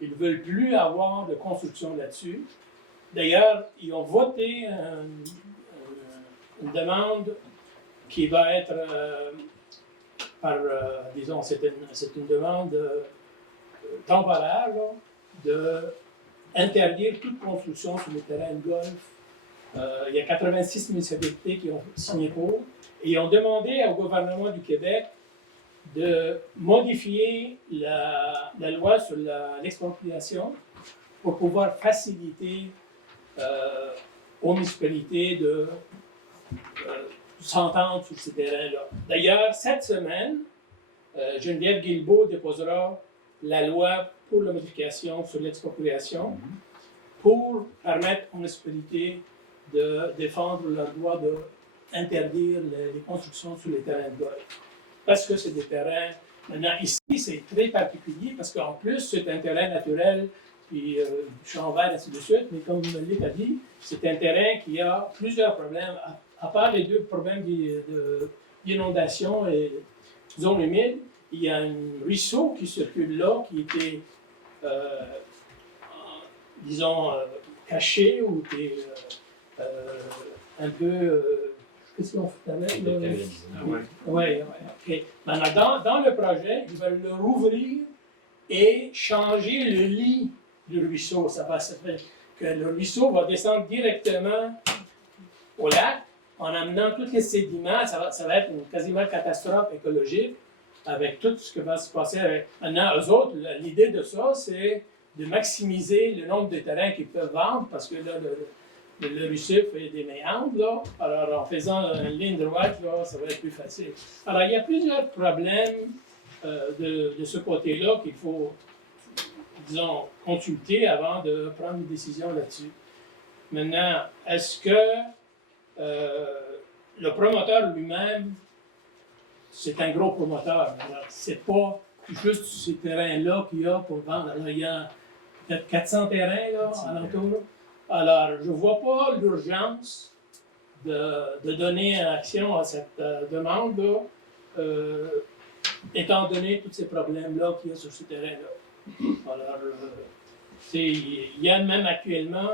ils ne veulent plus avoir de construction là-dessus. D'ailleurs, ils ont voté une demande qui va être disons, c'est une demande temporaire d'interdire toute construction sur les terrains de golf. Il y a 86 municipalités qui ont signé pour, et ils ont demandé au gouvernement du Québec de modifier la loi sur l'expropriation pour pouvoir faciliter aux municipalités de s'entendre sur ces terrains-là. D'ailleurs, cette semaine, Geneviève Guilbeault déposera la loi pour la modification sur l'expropriation pour permettre aux municipalités de défendre leur droit d'interdire les constructions sur les terrains de golf. Parce que c'est des terrains... Maintenant, ici, c'est très particulier parce qu'en plus, c'est un terrain naturel puis champ vert, ainsi de suite. Mais comme Luc a dit, c'est un terrain qui a plusieurs problèmes. À part les 2 problèmes d'inondation et zone humide, il y a un ruisseau qui circule là, qui était, disons, caché ou qui est un peu... qu'est-ce qu'on fait avec? Oui, ok. Maintenant, dans le projet, ils veulent le rouvrir et changer le lit du ruisseau. Ça va se faire que le ruisseau va descendre directement au lac en amenant tous les sédiments. Ça va être une quasiment catastrophe écologique avec tout ce qui va se passer. Maintenant, eux autres, l'idée de ça, c'est de maximiser le nombre de terrains qu'ils peuvent vendre parce que là, le ruisseau fait des méandres, là. Alors, en faisant une ligne droite, là, ça va être plus facile. Alors, il y a plusieurs problèmes de ce côté-là qu'il faut, disons, consulter avant de prendre une décision là-dessus. Maintenant, est-ce que le promoteur lui-même, c'est un gros promoteur. Alors, c'est pas juste ces terrains-là qu'il y a pour vendre. Alors, il y a peut-être 400 terrains, là, alentour. Alors, je ne vois pas l'urgence de donner action à cette demande-là, étant donné tous ces problèmes-là qu'il y a sur ce terrain-là. Alors, il y a même actuellement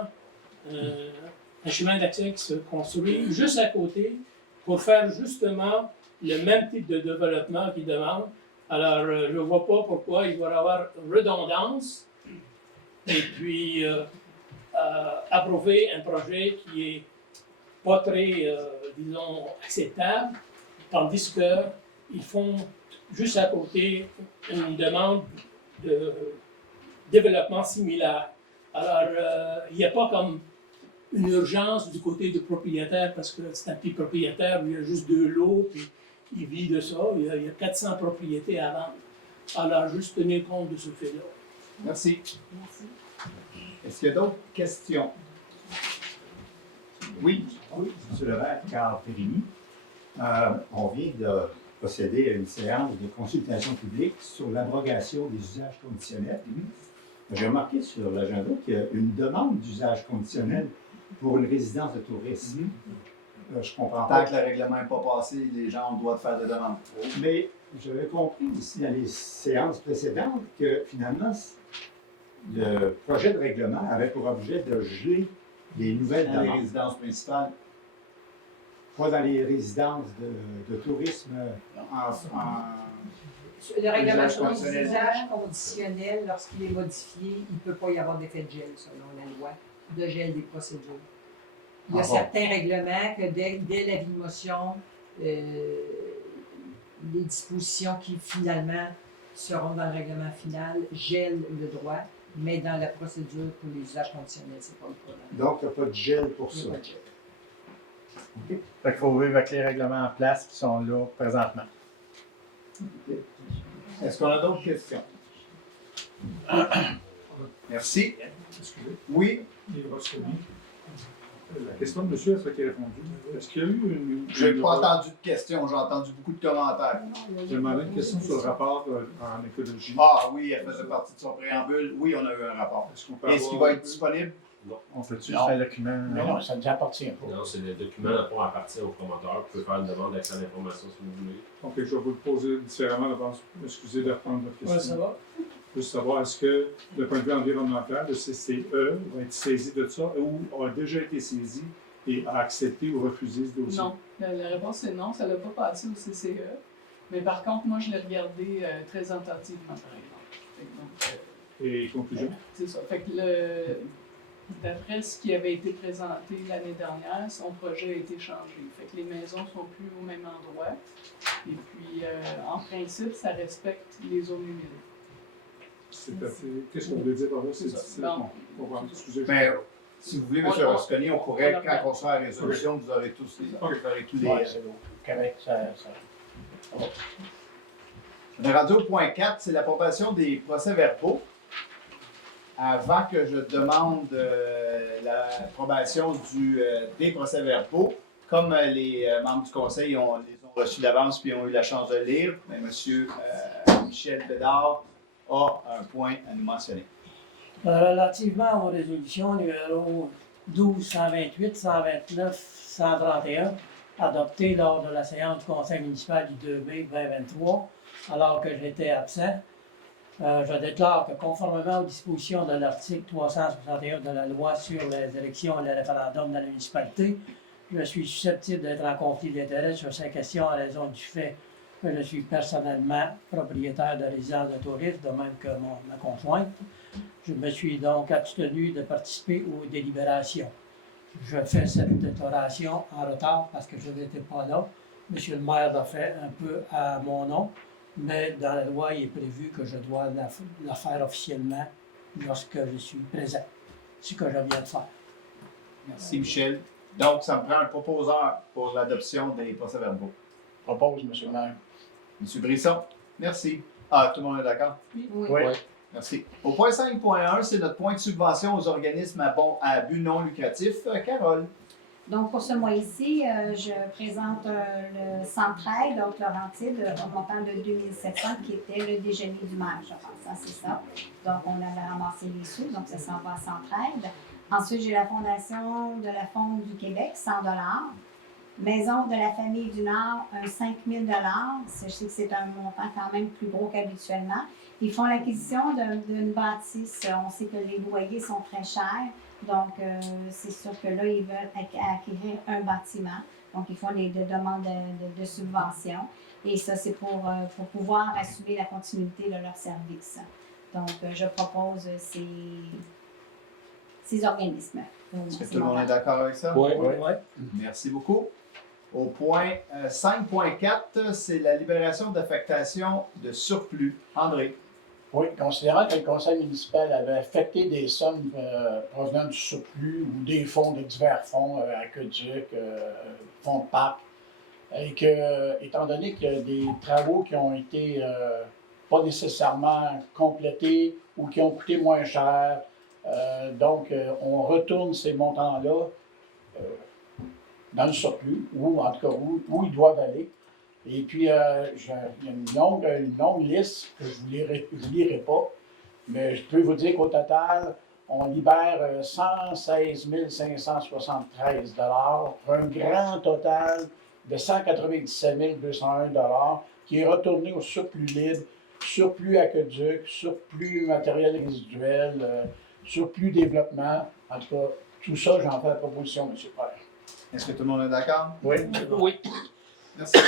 un chemin d'accès qui se construit juste à côté pour faire justement le même type de développement qu'ils demandent. Alors, je ne vois pas pourquoi il va y avoir redondance et puis approuver un projet qui est pas très, disons, acceptable, tandis qu'ils font juste à côté une demande de développement similaire. Alors, il n'y a pas comme une urgence du côté du propriétaire, parce que c'est un petit propriétaire, il y a juste 2 lots, puis il vit de ça. Il y a 400 propriétés à vendre. Alors, juste tenir compte de ce fait-là. Merci. Est-ce qu'il y a d'autres questions? Oui. Oui, M. Levert, Carl Périgny. On vient de procéder à une séance de consultation publique sur l'abrogation des usages conditionnels. J'ai remarqué sur l'agenda qu'il y a une demande d'usage conditionnel pour une résidence de tourisme. Je comprends pas. Tant que le règlement n'est pas passé, les gens ont le droit de faire des demandes. Mais j'avais compris ici dans les séances précédentes que finalement, le projet de règlement avait pour objet de geler les nouvelles Dans les demandes. résidences principales. Pas dans les résidences de tourisme. Le règlement Usage sur les conditionnel. usages conditionnels, lorsqu'il est modifié, il ne peut pas y avoir d'effet de gel, selon la loi, de gel des procédures. Il y a Ah bon? certains règlements que dès l'avis de motion, les dispositions qui finalement seront dans le règlement final gèlent le droit, mais dans la procédure pour les usages conditionnels, ce n'est pas le problème. Donc, il n'y a pas de gel pour Il y ça. a pas de gel. Fait qu'il faut vivre avec les règlements en place qui sont là présentement. Est-ce qu'on a d'autres questions? Merci. Excusez. Oui. Les Rossoni. La question de monsieur, est-ce qu'elle est répondue? Est-ce qu'il y a eu une... Je n'ai pas entendu de questions, j'ai entendu beaucoup de commentaires. J'ai demandé une question sur le rapport en écologie. Ah oui, elle faisait partie de son préambule. Oui, on a eu un rapport. Est-ce qu'on peut Est-ce qu'il avoir- va être disponible? On peut-tu Non. faire un document? Non, ça nous appartient pas. Non, c'est le document dans le fond appartient au promoteur. Vous pouvez faire une demande d'accès à l'information si vous voulez. Ok, je vais vous le poser différemment d'avance. Excusez de reprendre votre question. Ouais, ça va. Juste savoir, est-ce que, d'un point de vue environnemental, le CCE va être saisi de ça ou a déjà été saisi et a accepté ou refusé ce dossier? Non. La réponse est non, ça ne l'a pas passé au CCE. Mais par contre, moi, je l'ai regardé très attentivement, par exemple. Fait que donc, Et conclusion? c'est ça. Fait que d'après ce qui avait été présenté l'année dernière, son projet a été changé. Fait que les maisons ne sont plus au même endroit. Et puis, en principe, ça respecte les zones humides. Qu'est-ce qu'on voulait dire par là? C'est ça. difficile. Bon. Bon, on va excusez. Mais si vous voulez, M. On- Rosconi, on pourrait, on- quand on sera à la résolution, vous aurez tous les. Ok. Vous aurez tous les. Ouais, c'est correct, ça. On est rendu au point 4, c'est l'approbation des procès-verbaux. Avant que je demande l'approbation des procès-verbaux, comme les membres du conseil les ont reçus d'avance puis ont eu la chance de le lire, M. Michel Bédard a un point à nous mentionner. Relativement aux résolutions numéro 12, 128, 129, 131, adoptées lors de la séance du Conseil municipal du 2 mai 2023, alors que j'étais absent, je déclare que conformément aux dispositions de l'article 361 de la loi sur les élections et les référendums dans la municipalité, je suis susceptible d'être en conflit d'intérêts sur ces questions à raison du fait que je suis personnellement propriétaire de résidence de tourisme, de même que ma conjointe. Je me suis donc abstenu de participer aux délibérations. Je fais cette déclaration en retard parce que je n'étais pas là. Monsieur le maire l'a fait un peu à mon nom, mais dans la loi, il est prévu que je dois la faire officiellement lorsque je suis présent. C'est ce que je viens de faire. Merci, Michel. Donc, ça me prend un proposeur pour l'adoption des procès-verbaux. Propose, M. le maire. M. Brisson, merci. Ah, tout le monde est d'accord? Oui. Oui. Merci. Au point 5.1, c'est notre point de subvention aux organismes à but non lucratif. Carole. Donc, pour ce mois-ci, je présente le Centraide, donc Laurentide, au montant de 2700, qui était le déjeuner du maire, je pense. Hein, c'est ça. Donc, on avait ramassé les sous, donc ça s'en va à Centraide. Ensuite, j'ai la Fondation de la Fonde du Québec, 100 $. Maison de la Famille du Nord, un 5 000 $. Je sais que c'est un montant quand même plus gros qu'habituellement. Ils font l'acquisition d'une bâtisse. On sait que les loyers sont très chers. Donc, c'est sûr que là, ils veulent acquérir un bâtiment. Donc, ils font des demandes de subvention. Et ça, c'est pour pouvoir assumer la continuité de leur service. Donc, je propose ces organismes. Est-ce que tout le monde est d'accord avec ça? Oui. Merci beaucoup. Au point 5.4, c'est la libération d'affectation de surplus. André. Oui, considérant que le conseil municipal avait affecté des sommes provenant du surplus ou des fonds, de divers fonds, aqueduc, fonds de parc, et que, étant donné qu'il y a des travaux qui ont été pas nécessairement complétés ou qui ont coûté moins cher, donc on retourne ces montants-là dans le surplus, ou en tout cas où ils doivent aller. Et puis, il y a une longue liste que je ne lirai pas, mais je peux vous dire qu'au total, on libère 116 573 $ pour un grand total de 197 201 $ qui est retourné au surplus libre, surplus aqueduc, surplus matériel résiduel, surplus développement. En tout cas, tout ça, j'en fais la proposition, M. le maire. Est-ce que tout le monde est d'accord? Oui. Oui. Merci.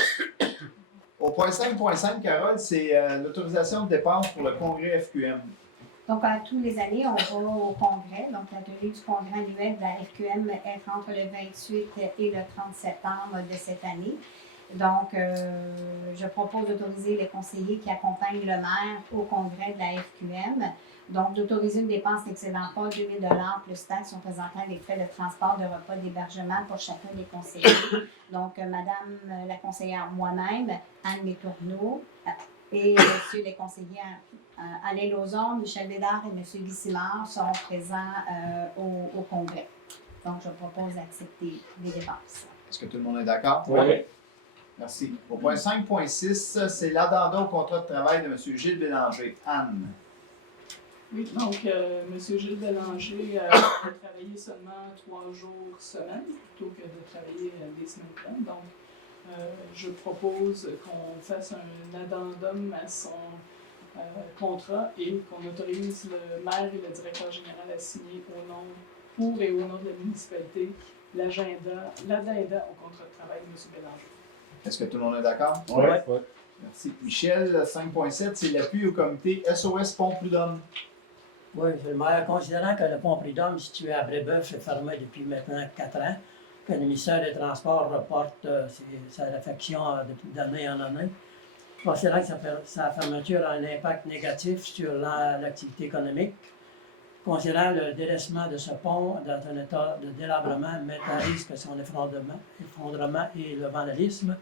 Au point 5.5, Carole, c'est l'autorisation de dépenses pour le congrès FQM. Donc, à tous les années, on va au congrès. Donc, la tenue du congrès annuel de la FQM est entre le 28 et le 30 septembre de cette année. Donc, je propose d'autoriser les conseillers qui accompagnent le maire au congrès de la FQM. Donc, d'autoriser une dépense n'excédant pas 2 000 $ plus taxes sont présentant les frais de transport, de repas, d'hébergement pour chacun des conseillers. Donc, Madame la conseillère moi-même, Anne Métourneau, et Monsieur les conseillers Alain Lauzon, Michel Bédard et Monsieur Guy Simard seront présents au congrès. Donc, je propose d'accepter les dépenses. Est-ce que tout le monde est d'accord? Oui. Merci. Au point 5.6, c'est l'addenda au contrat de travail de M. Gilles Bélanger. Anne. Oui, donc M. Gilles Bélanger a travaillé seulement 3 jours semaine plutôt que de travailler des semaines pleines. Donc, je propose qu'on fasse un addendum à son contrat et qu'on autorise le maire et le directeur général à signer pour et au nom de la municipalité l'addenda au contrat de travail de M. Bélanger. Est-ce que tout le monde est d'accord? Oui. Merci. Michel, 5.7, c'est l'appui au comité SOS Pont Prud'homme. Oui, M. le maire, considérant que le pont Prud'homme situé à Brébeuf est fermé depuis maintenant 4 ans, que le ministère des Transports reporte sa réfection d'année en année, considérant que sa fermeture a un impact négatif sur l'activité économique, considérant le délaissement de ce pont dans un état de délabrement met à risque son effondrement et le vandalisme,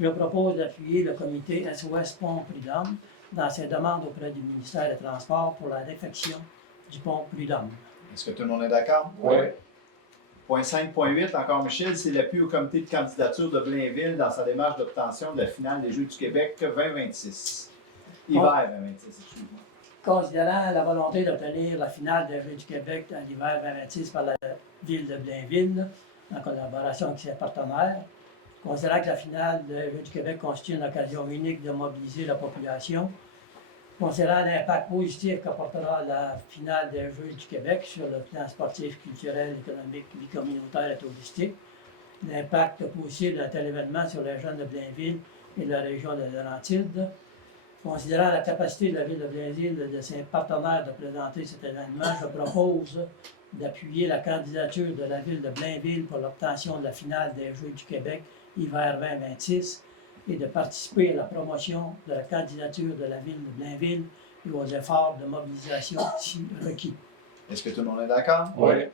je propose d'appuyer le comité SOS Pont Prud'homme dans ses demandes auprès du ministère des Transports pour la réfection du pont Prud'homme. Est-ce que tout le monde est d'accord? Oui. Point 5.8, encore Michel, c'est l'appui au comité de candidature de Blainville dans sa démarche d'obtention de la finale des Jeux du Québec 2026. Hiver 2026, excuse-moi. considérant la volonté d'obtenir la finale des Jeux du Québec en l'hiver 2026 par la ville de Blainville, en collaboration avec ses partenaires, considérant que la finale des Jeux du Québec constitue une occasion unique de mobiliser la population, considérant l'impact positif qu'apportera la finale des Jeux du Québec sur le plan sportif, culturel, économique, bicommunautaire et touristique, l'impact possible de tel événement sur les jeunes de Blainville et de la région de Laurentides, considérant la capacité de la ville de Blainville et de ses partenaires de présenter cet événement, je propose d'appuyer la candidature de la ville de Blainville pour l'obtention de la finale des Jeux du Québec hiver 2026 et de participer à la promotion de la candidature de la ville de Blainville et aux efforts de mobilisation si requis. Est-ce que tout le monde est d'accord? Oui.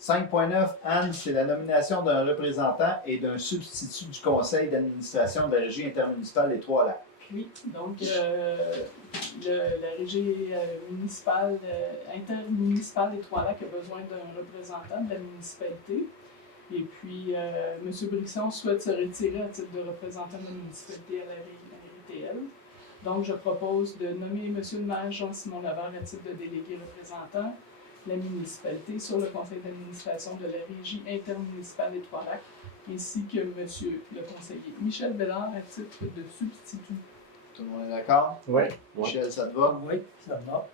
5.9, Anne, c'est la nomination d'un représentant et d'un substitut du conseil d'administration de la régie intermunicipale des Trois-Lacs. Oui, donc la régie municipale, intermunicipale des Trois-Lacs a besoin d'un représentant de la municipalité. Et puis, M. Brisson souhaite se retirer à titre de représentant de la municipalité à la RITL. Donc, je propose de nommer M. le maire Jean-Simon Lavert à titre de délégué représentant de la municipalité sur le conseil d'administration de la régie intermunicipale des Trois-Lacs, ainsi que M. le conseiller Michel Bellard à titre de substitut. Tout le monde est d'accord? Oui. Michel, ça te va? Oui, ça me va.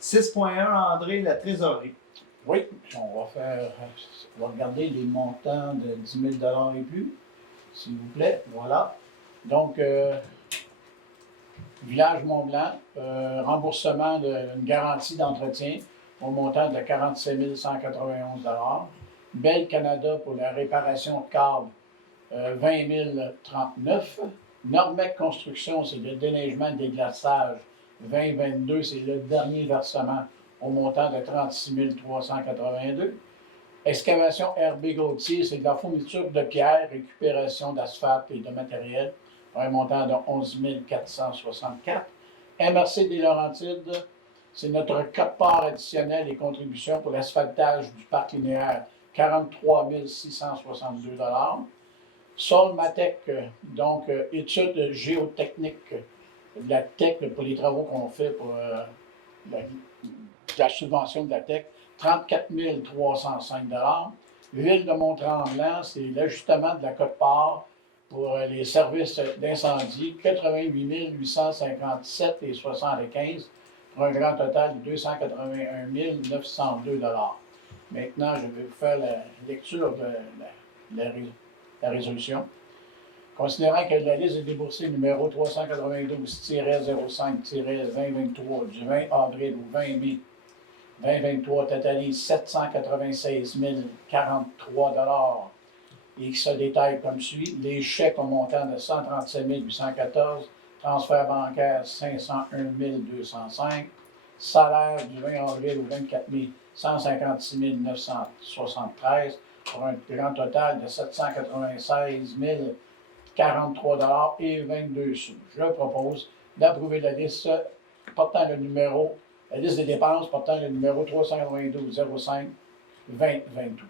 6.1, André, la trésorerie. Oui, on va regarder les montants de 10 000 et plus, s'il vous plaît. Voilà. Donc, Village Mont-Blanc, remboursement d'une garantie d'entretien au montant de 47 191 $. Bell Canada pour la réparation de câbles, 20 039 $. Normec Construction, c'est le déneigement et déglaçage, 2022, c'est le dernier versement au montant de 36 382 $. Excavation RB Gauthier, c'est de la fourniture de pierres, récupération d'asphalte et de matériel, pour un montant de 11 464 $. MRC des Laurentides, c'est notre quote-part additionnel et contribution pour l'asphaltage du parc linéaire, 43 662 $. Solmatec, donc études géotechniques de la TEC pour les travaux qu'on fait pour la subvention de la TEC, 34 305 $. Ville de Mont-Tremblant, c'est l'ajustement de la quote-part pour les services d'incendie, 88 857,75 $, pour un grand total de 281 902 $. Maintenant, je vais vous faire la lecture de la résolution. Considérant que la liste des déboursés numéro 392-05-2023 du 20 avril au 20 mai 2023 totalise 796 043 $ et qui se détaille comme suit. Les chèques au montant de 137 814, transfert bancaire 501 205, salaire du 20 avril au 24 mai 156 973 pour un grand total de 796 043 $ et 22 sous. Je propose d'approuver la liste portant le numéro, la liste des dépenses portant le numéro 392 05 2023.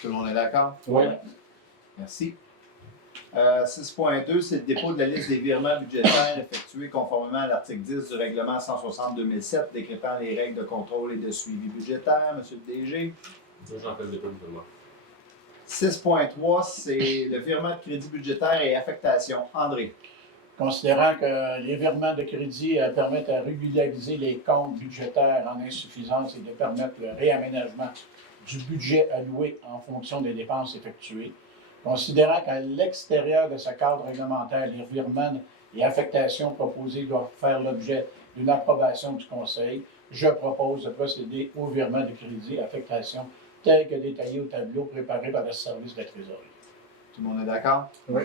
Tout le monde est d'accord? Oui. Merci. 6.2, c'est le dépôt de la liste des virements budgétaires effectués conformément à l'article 10 du règlement 160-2007 décrétant les règles de contrôle et de suivi budgétaire. Monsieur le DG. J'en fais le dépôt de moi. 6.3, c'est le virement de crédit budgétaire et affectation. André. Considérant que les virements de crédit permettent à régulariser les comptes budgétaires en insuffisance et de permettre le réaménagement du budget alloué en fonction des dépenses effectuées. Considérant qu'à l'extérieur de ce cadre réglementaire, les virements et affectations proposés doivent faire l'objet d'une approbation du Conseil, je propose de procéder au virement de crédit et affectation tel que détaillé au tableau préparé par le service de la trésorerie. Tout le monde est d'accord? Oui.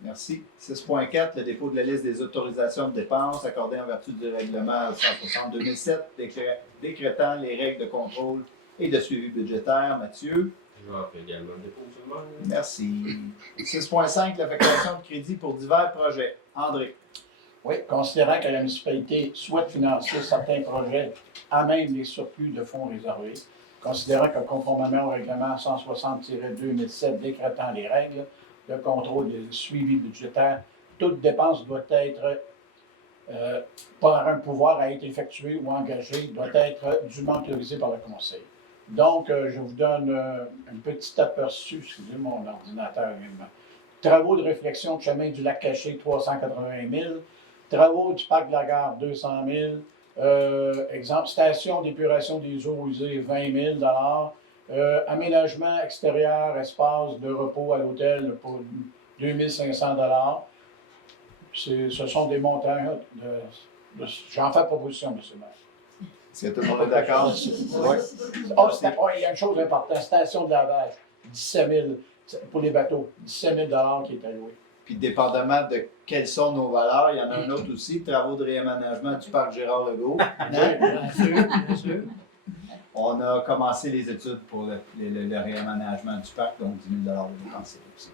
Merci. 6.4, le dépôt de la liste des autorisations de dépenses accordées en vertu du règlement 160-2007 décrétant les règles de contrôle et de suivi budgétaire. Mathieu. Je vais appeler également le dépôt seulement. Merci. 6.5, l'affectation de crédit pour divers projets. André. Oui, considérant que la municipalité souhaite financer certains projets à même les surplus de fonds réservés, considérant que conformément au règlement 160-2007 décrétant les règles de contrôle et de suivi budgétaire, toute dépense doit être par un pouvoir à être effectué ou engagé doit être dûment autorisé par le Conseil. Donc, je vous donne un petit aperçu, excusez mon ordinateur également. Travaux de réflexion de chemin du lac Caché, 380 000. Travaux du parc de la gare, 200 000. Exemple, station d'épuration des eaux usées, 20 000 aménagement extérieur, espace de repos à l'hôtel pour 2 500 Ce sont des montants j'en fais proposition, M. le maire. Est-ce que tout le monde est d'accord? Oui. Oh, il y a une chose importante, station de lavage, 17 000 pour les bateaux, 17 000 qui est alloué. Puis, dépendamment de quelles sont nos valeurs, il y en a un autre aussi, travaux de réaménagement du parc Gérard-Legault. Bien sûr. On a commencé les études pour le réaménagement du parc, donc 10 000 de dépenses aussi.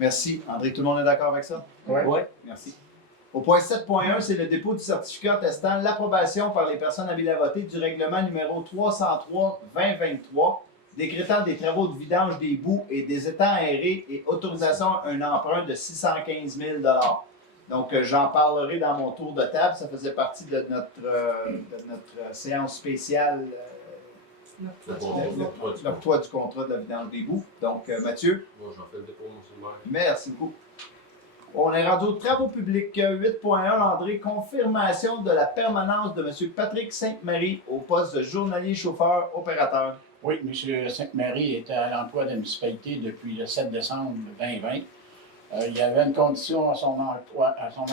Merci. André, tout le monde est d'accord avec ça? Oui. Merci. Au point 7.1, c'est le dépôt du certificat attestant l'approbation par les personnes habiles à voter du règlement numéro 303-2023, décrétant des travaux de vidange des boues et des étangs aérés et autorisation à un emprunt de 615 000 $. Donc, j'en parlerai dans mon tour de table. Ça faisait partie de notre séance spéciale, l'octroi du contrat de la vidange des boues. Donc, Mathieu. Bon, j'en fais le dépôt, monsieur le maire. Merci beaucoup. On est rendu aux travaux publics. 8.1, André, confirmation de la permanence de M. Patrick Sainte-Marie au poste de journalier chauffeur opérateur. Oui, M. Sainte-Marie était à l'emploi de la municipalité depuis le 7 décembre 2020. Il y avait une condition à son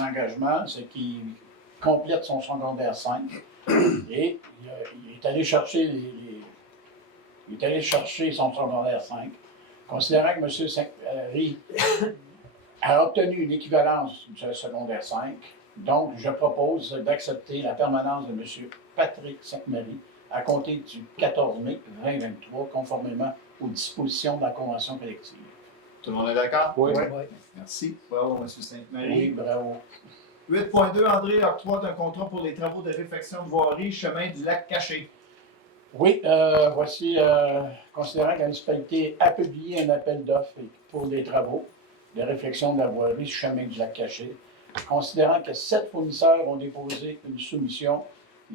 engagement, c'est qu'il complète son secondaire 5. Et il est allé chercher son secondaire 5, considérant que M. Sainte-Marie a obtenu une équivalence du secondaire 5. Donc, je propose d'accepter la permanence de M. Patrick Sainte-Marie à compter du 14 mai 2023, conformément aux dispositions de la Convention collective. Tout le monde est d'accord? Oui. Merci. Bravo, M. Sainte-Marie. Oui, bravo. 8.2, André, octroi d'un contrat pour les travaux de réfection de voirie, chemin du lac Caché. Oui, voici, considérant que la municipalité a publié un appel d'offres pour des travaux de réfection de la voirie sur chemin du lac Caché, considérant que 7 fournisseurs ont déposé une soumission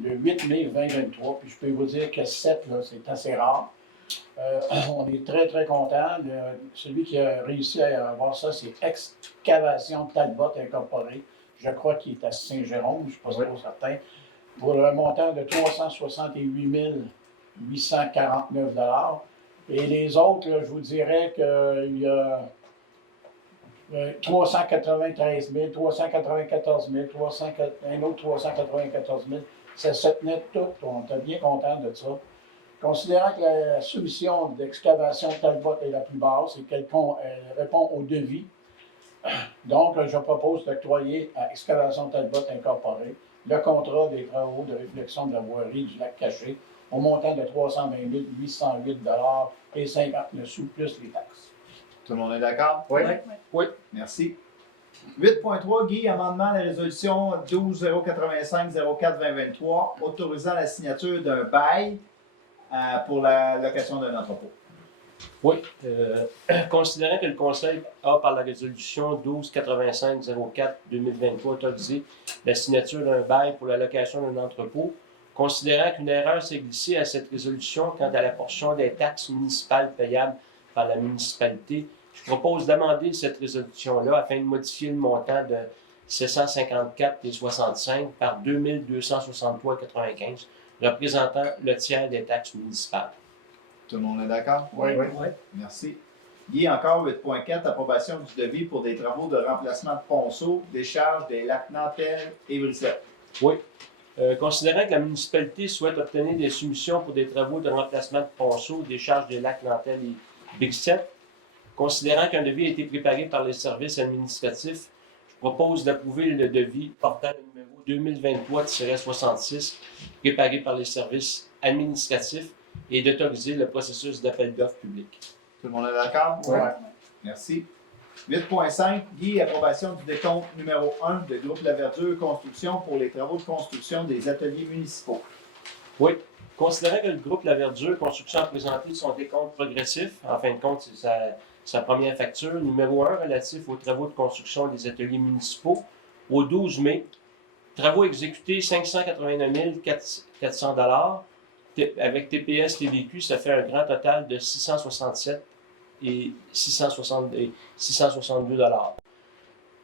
le 8 mai 2023, puis je peux vous dire que 7, là, c'est assez rare. On est très, très contents. Celui qui a réussi à avoir ça, c'est Excavation Talbot Incorporée. Je crois qu'il est à Saint-Jérôme, je ne suis pas trop certain, pour un montant de 368 849 $. Et les autres, là, je vous dirais qu'il y a 393 000, 394 000, un autre 394 000. Ça se tenait tout. On était bien contents de ça. Considérant que la solution d'excavation Talbot est la plus basse et qu'elle répond au devis, donc je propose d'octroyer à Excavation Talbot Incorporée le contrat des travaux de réflexion de la voirie du lac Caché au montant de 320 808 $ et 59 sous plus les taxes. Tout le monde est d'accord? Oui. Oui. Merci. 8.3, Guy, amendement à la résolution 12-085-04-2023 autorisant la signature d'un bail pour la location d'un entrepôt. Oui. Considérant que le Conseil a, par la résolution 12-85-04-2023, autorisé la signature d'un bail pour la location d'un entrepôt, considérant qu'une erreur s'est glissée à cette résolution quant à la portion des taxes municipales payables par la municipalité, je propose d'amender cette résolution-là afin de modifier le montant de 754,65 par 2263,95, représentant le tiers des taxes municipales. Tout le monde est d'accord? Oui. Merci. Guy, encore 8.4, approbation du devis pour des travaux de remplacement de ponceau, décharge des lacs Nantel et Brissette. Oui. Considérant que la municipalité souhaite obtenir des soumissions pour des travaux de remplacement de ponceau, décharge des lacs Nantel et Brissette, considérant qu'un devis a été préparé par les services administratifs, je propose d'approuver le devis portant le numéro 2023-66 préparé par les services administratifs et d'autoriser le processus d'appel d'offres public. Tout le monde est d'accord? Oui. Merci. 8.5, Guy, approbation du décompte numéro 1 de Groupe La Verdure Construction pour les travaux de construction des ateliers municipaux. Oui. Considérant que le groupe La Verdure Construction a présenté son décompte progressif, en fin de compte, c'est sa première facture, numéro 1 relatif aux travaux de construction des ateliers municipaux, au 12 mai, Travaux exécutés, 589 400 avec TPS, TVQ, ça fait un grand total de 667 et 662 $.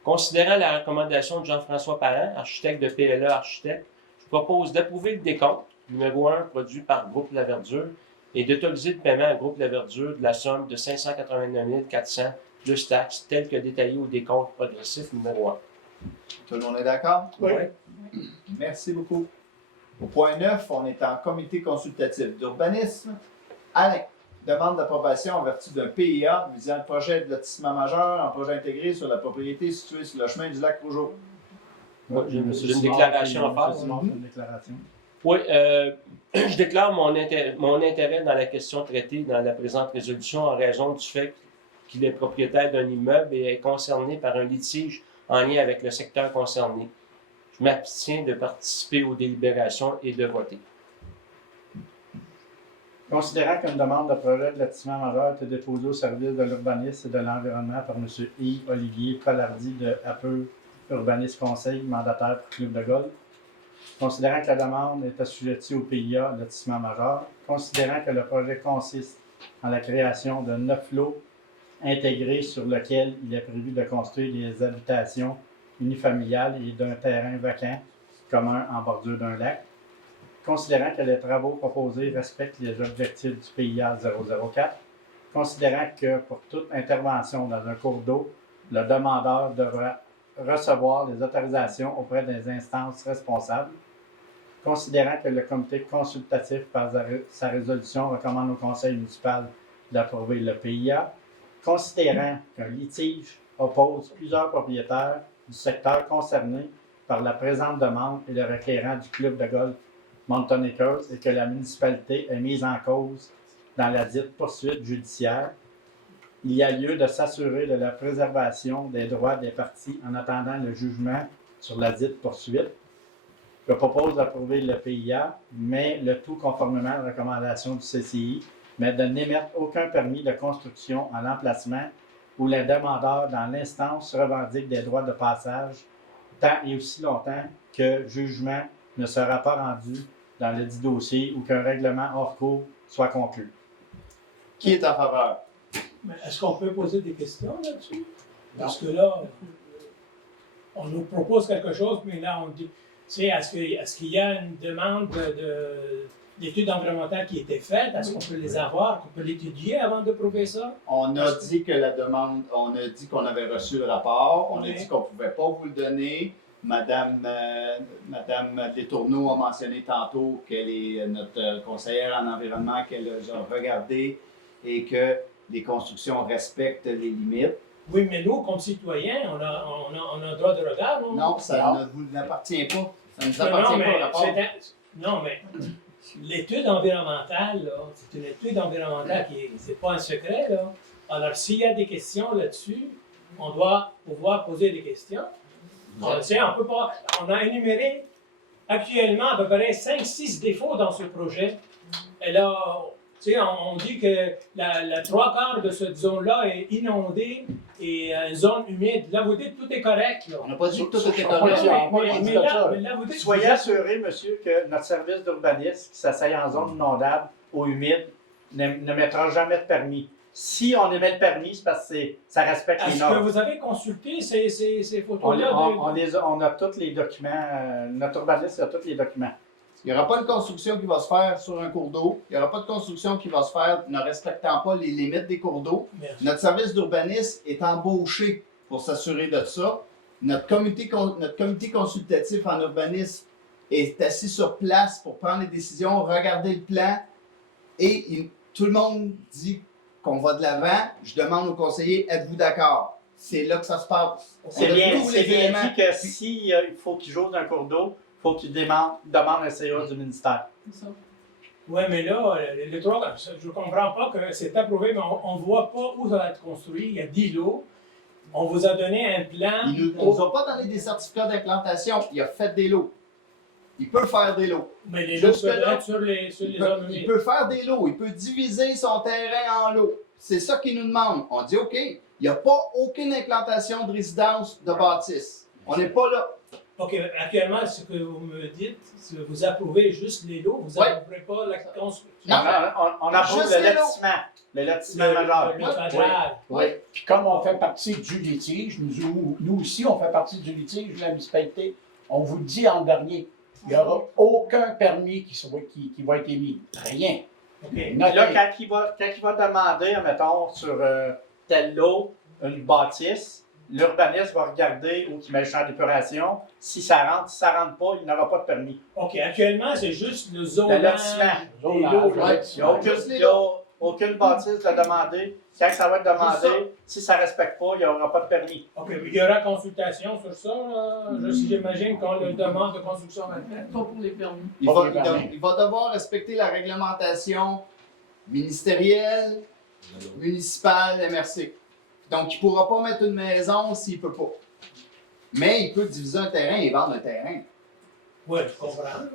Considérant la recommandation de Jean-François Parent, architecte de PLE Architecte, je propose d'approuver le décompte, numéro 1, produit par Groupe La Verdure, et d'autoriser le paiement à Groupe La Verdure de la somme de 589 400 plus taxes, tel que détaillé au décompte progressif numéro 1. Tout le monde est d'accord? Oui. Merci beaucoup. Au point 9, on est en comité consultatif d'urbanisme. Alain, demande d'approbation en vertu d'un PIA visant le projet de lotissement majeur en projet intégré sur la propriété située sur le chemin du lac Rougeau. J'ai une déclaration à faire. Une déclaration. Oui, je déclare mon intérêt dans la question traitée dans la présente résolution en raison du fait qu'il est propriétaire d'un immeuble et est concerné par un litige en lien avec le secteur concerné. Je m'abstiens de participer aux délibérations et de voter. Considérant qu'une demande de projet de lotissement majeur a été déposée au service de l'urbanisme et de l'environnement par M. I. Olivier Collardi de APE Urbanisme Conseil, mandataire pour Club de Golf. Considérant que la demande est assujettie au PIA lotissement majeur. Considérant que le projet consiste en la création de 9 lots intégrés sur lesquels il est prévu de construire des habitations unifamiliales et d'un terrain vacant commun en bordure d'un lac. Considérant que les travaux proposés respectent les objectifs du PIA 004, considérant que pour toute intervention dans un cours d'eau, le demandeur devra recevoir les autorisations auprès des instances responsables, considérant que le comité consultatif, par sa résolution, recommande au conseil municipal d'approuver le PIA, considérant qu'un litige oppose plusieurs propriétaires du secteur concerné par la présente demande et le requérant du club de golf Mountain Acres et que la municipalité est mise en cause dans la dite poursuite judiciaire, il y a lieu de s'assurer de la préservation des droits des parties en attendant le jugement sur la dite poursuite. Je propose d'approuver le PIA, mais le tout conformément à la recommandation du CCI, mais de n'émettre aucun permis de construction à l'emplacement où les demandeurs dans l'instance revendiquent des droits de passage tant et aussi longtemps que jugement ne sera pas rendu dans le dit dossier ou qu'un règlement hors cours soit conclu. Qui est en faveur? Mais est-ce qu'on peut poser des questions là-dessus? Parce que là, on nous propose quelque chose, mais là, on dit, tu sais, est-ce qu'il y a une demande d'études environnementales qui a été faite? Est-ce qu'on peut les avoir, qu'on peut l'étudier avant de prouver ça? On a dit que la demande, on a dit qu'on avait reçu le rapport, on a Oui. dit qu'on ne pouvait pas vous le donner. Madame Letourneau a mentionné tantôt qu'elle est notre conseillère en environnement, qu'elle a regardé et que les constructions respectent les limites. Oui, mais nous, comme citoyens, on a un droit de regard, non? Non, ça ne vous appartient pas. Ça ne nous appartient non, pas, mais le rapport. non, mais l'étude environnementale, là, c'est une étude environnementale qui c'est pas un secret, là. Alors, s'il y a des questions là-dessus, on doit pouvoir poser des questions. On peut pas. On a énuméré actuellement à peu près 5-6 défauts dans ce projet. Et là, tu sais, on dit que la 3/4 de cette zone-là est inondée et une zone humide. Là, vous dites que tout est correct. Là. On n'a pas dit que tout était correct. Mais là, vous dites Soyez assurés, monsieur, que notre service d'urbanisme qui s'asseye en zone inondable ou humide ne mettra jamais de permis. Si on émet le permis, c'est parce que ça respecte les Est-ce normes. que vous avez consulté ces photos-là? On a tous les documents. Notre urbaniste a tous les documents. Il n'y aura pas de construction qui va se faire sur un cours d'eau. Il n'y aura pas de construction qui va se faire ne respectant pas les limites des cours d'eau. Merci. Notre service d'urbanisme est embauché pour s'assurer de ça. Notre comité consultatif en urbanisme est assis sur place pour prendre les décisions, regarder le plan et tout le monde dit qu'on va de l'avant. Je demande aux conseillers, êtes-vous d'accord? C'est là que ça se passe. C'est On a bien, tous les éléments. dit que s'il faut qu'il joue dans un cours d'eau, il faut qu'il demande un CA du ministère. Oui, mais là, les trois, je ne comprends pas que c'est approuvé, mais on ne voit pas où ça va être construit. Il y a 10 lots. On vous a donné un plan. Il ne nous a pas donné des certificats d'implantation. Il a fait des lots. Il peut faire des lots. Mais les lots Jusque peuvent là, être sur les il zones peut, il humides. peut faire des lots. Il peut diviser son terrain en lots. C'est ça qu'il nous demande. On dit, OK, il n'y a pas aucune implantation de résidence de bâtisse. On n'est pas là. OK, actuellement, ce que vous me dites, c'est que vous approuvez juste les lots, vous Oui. n'approuvez pas la construction. On approuve Juste le les lots. lotissement. Le lotissement majeur. Le cadrage. Oui. Puis comme on fait partie du litige, nous aussi, on fait partie du litige de la municipalité, on vous le dit en dernier, il n'y aura aucun permis qui va être émis. Rien. OK. Puis là, quand il va demander, mettons, sur tel lot, une bâtisse, l'urbaniste va regarder où il met le champ d'épuration. Si ça rentre pas, il n'aura pas de permis. OK, actuellement, c'est juste le Le zonage lotissement. des lots. là. Il n'y a aucune bâtisse de demander. Quand ça va être demandé, si ça ne respecte pas, il n'y aura pas de permis. OK, mais il y aura consultation sur ça, là. J'imagine qu'on le demande de construction maintenant. Pas pour les permis. Il va devoir respecter la réglementation ministérielle, municipale, MRC. Donc, il ne pourra pas mettre une maison s'il ne peut pas. Mais il peut diviser un terrain et vendre un terrain. Oui, je comprends.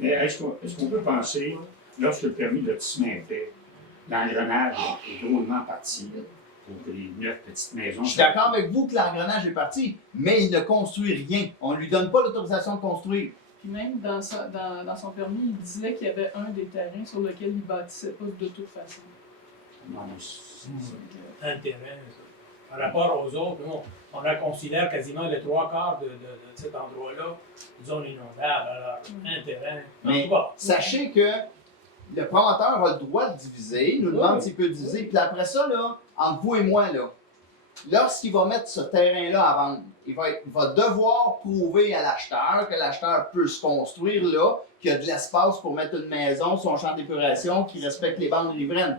Mais est-ce qu'on peut penser, lorsque le permis de lotissement est fait, l'engrenage est drôlement parti, là, pour les 9 petites maisons? Je suis d'accord avec vous que l'engrenage est parti, mais il ne construit rien. On ne lui donne pas l'autorisation de construire. Puis même dans son permis, il disait qu'il y avait un des terrains sur lequel il ne bâtissait pas de toute façon. Non, c'est Un terrain, ça. Par rapport aux autres, nous, on la considère quasiment les 3/4 de cet endroit-là zone inondable. Alors, un terrain. En Mais tout cas, sachez que le promoteur a le droit de diviser, il nous demande Oui. s'il peut diviser. Puis après ça, là, entre vous et moi, là, lorsqu'il va mettre ce terrain-là à vendre, il va devoir prouver à l'acheteur que l'acheteur peut se construire là, qu'il y a de l'espace pour mettre une maison, son champ d'épuration, qui respecte les bandes riveraines.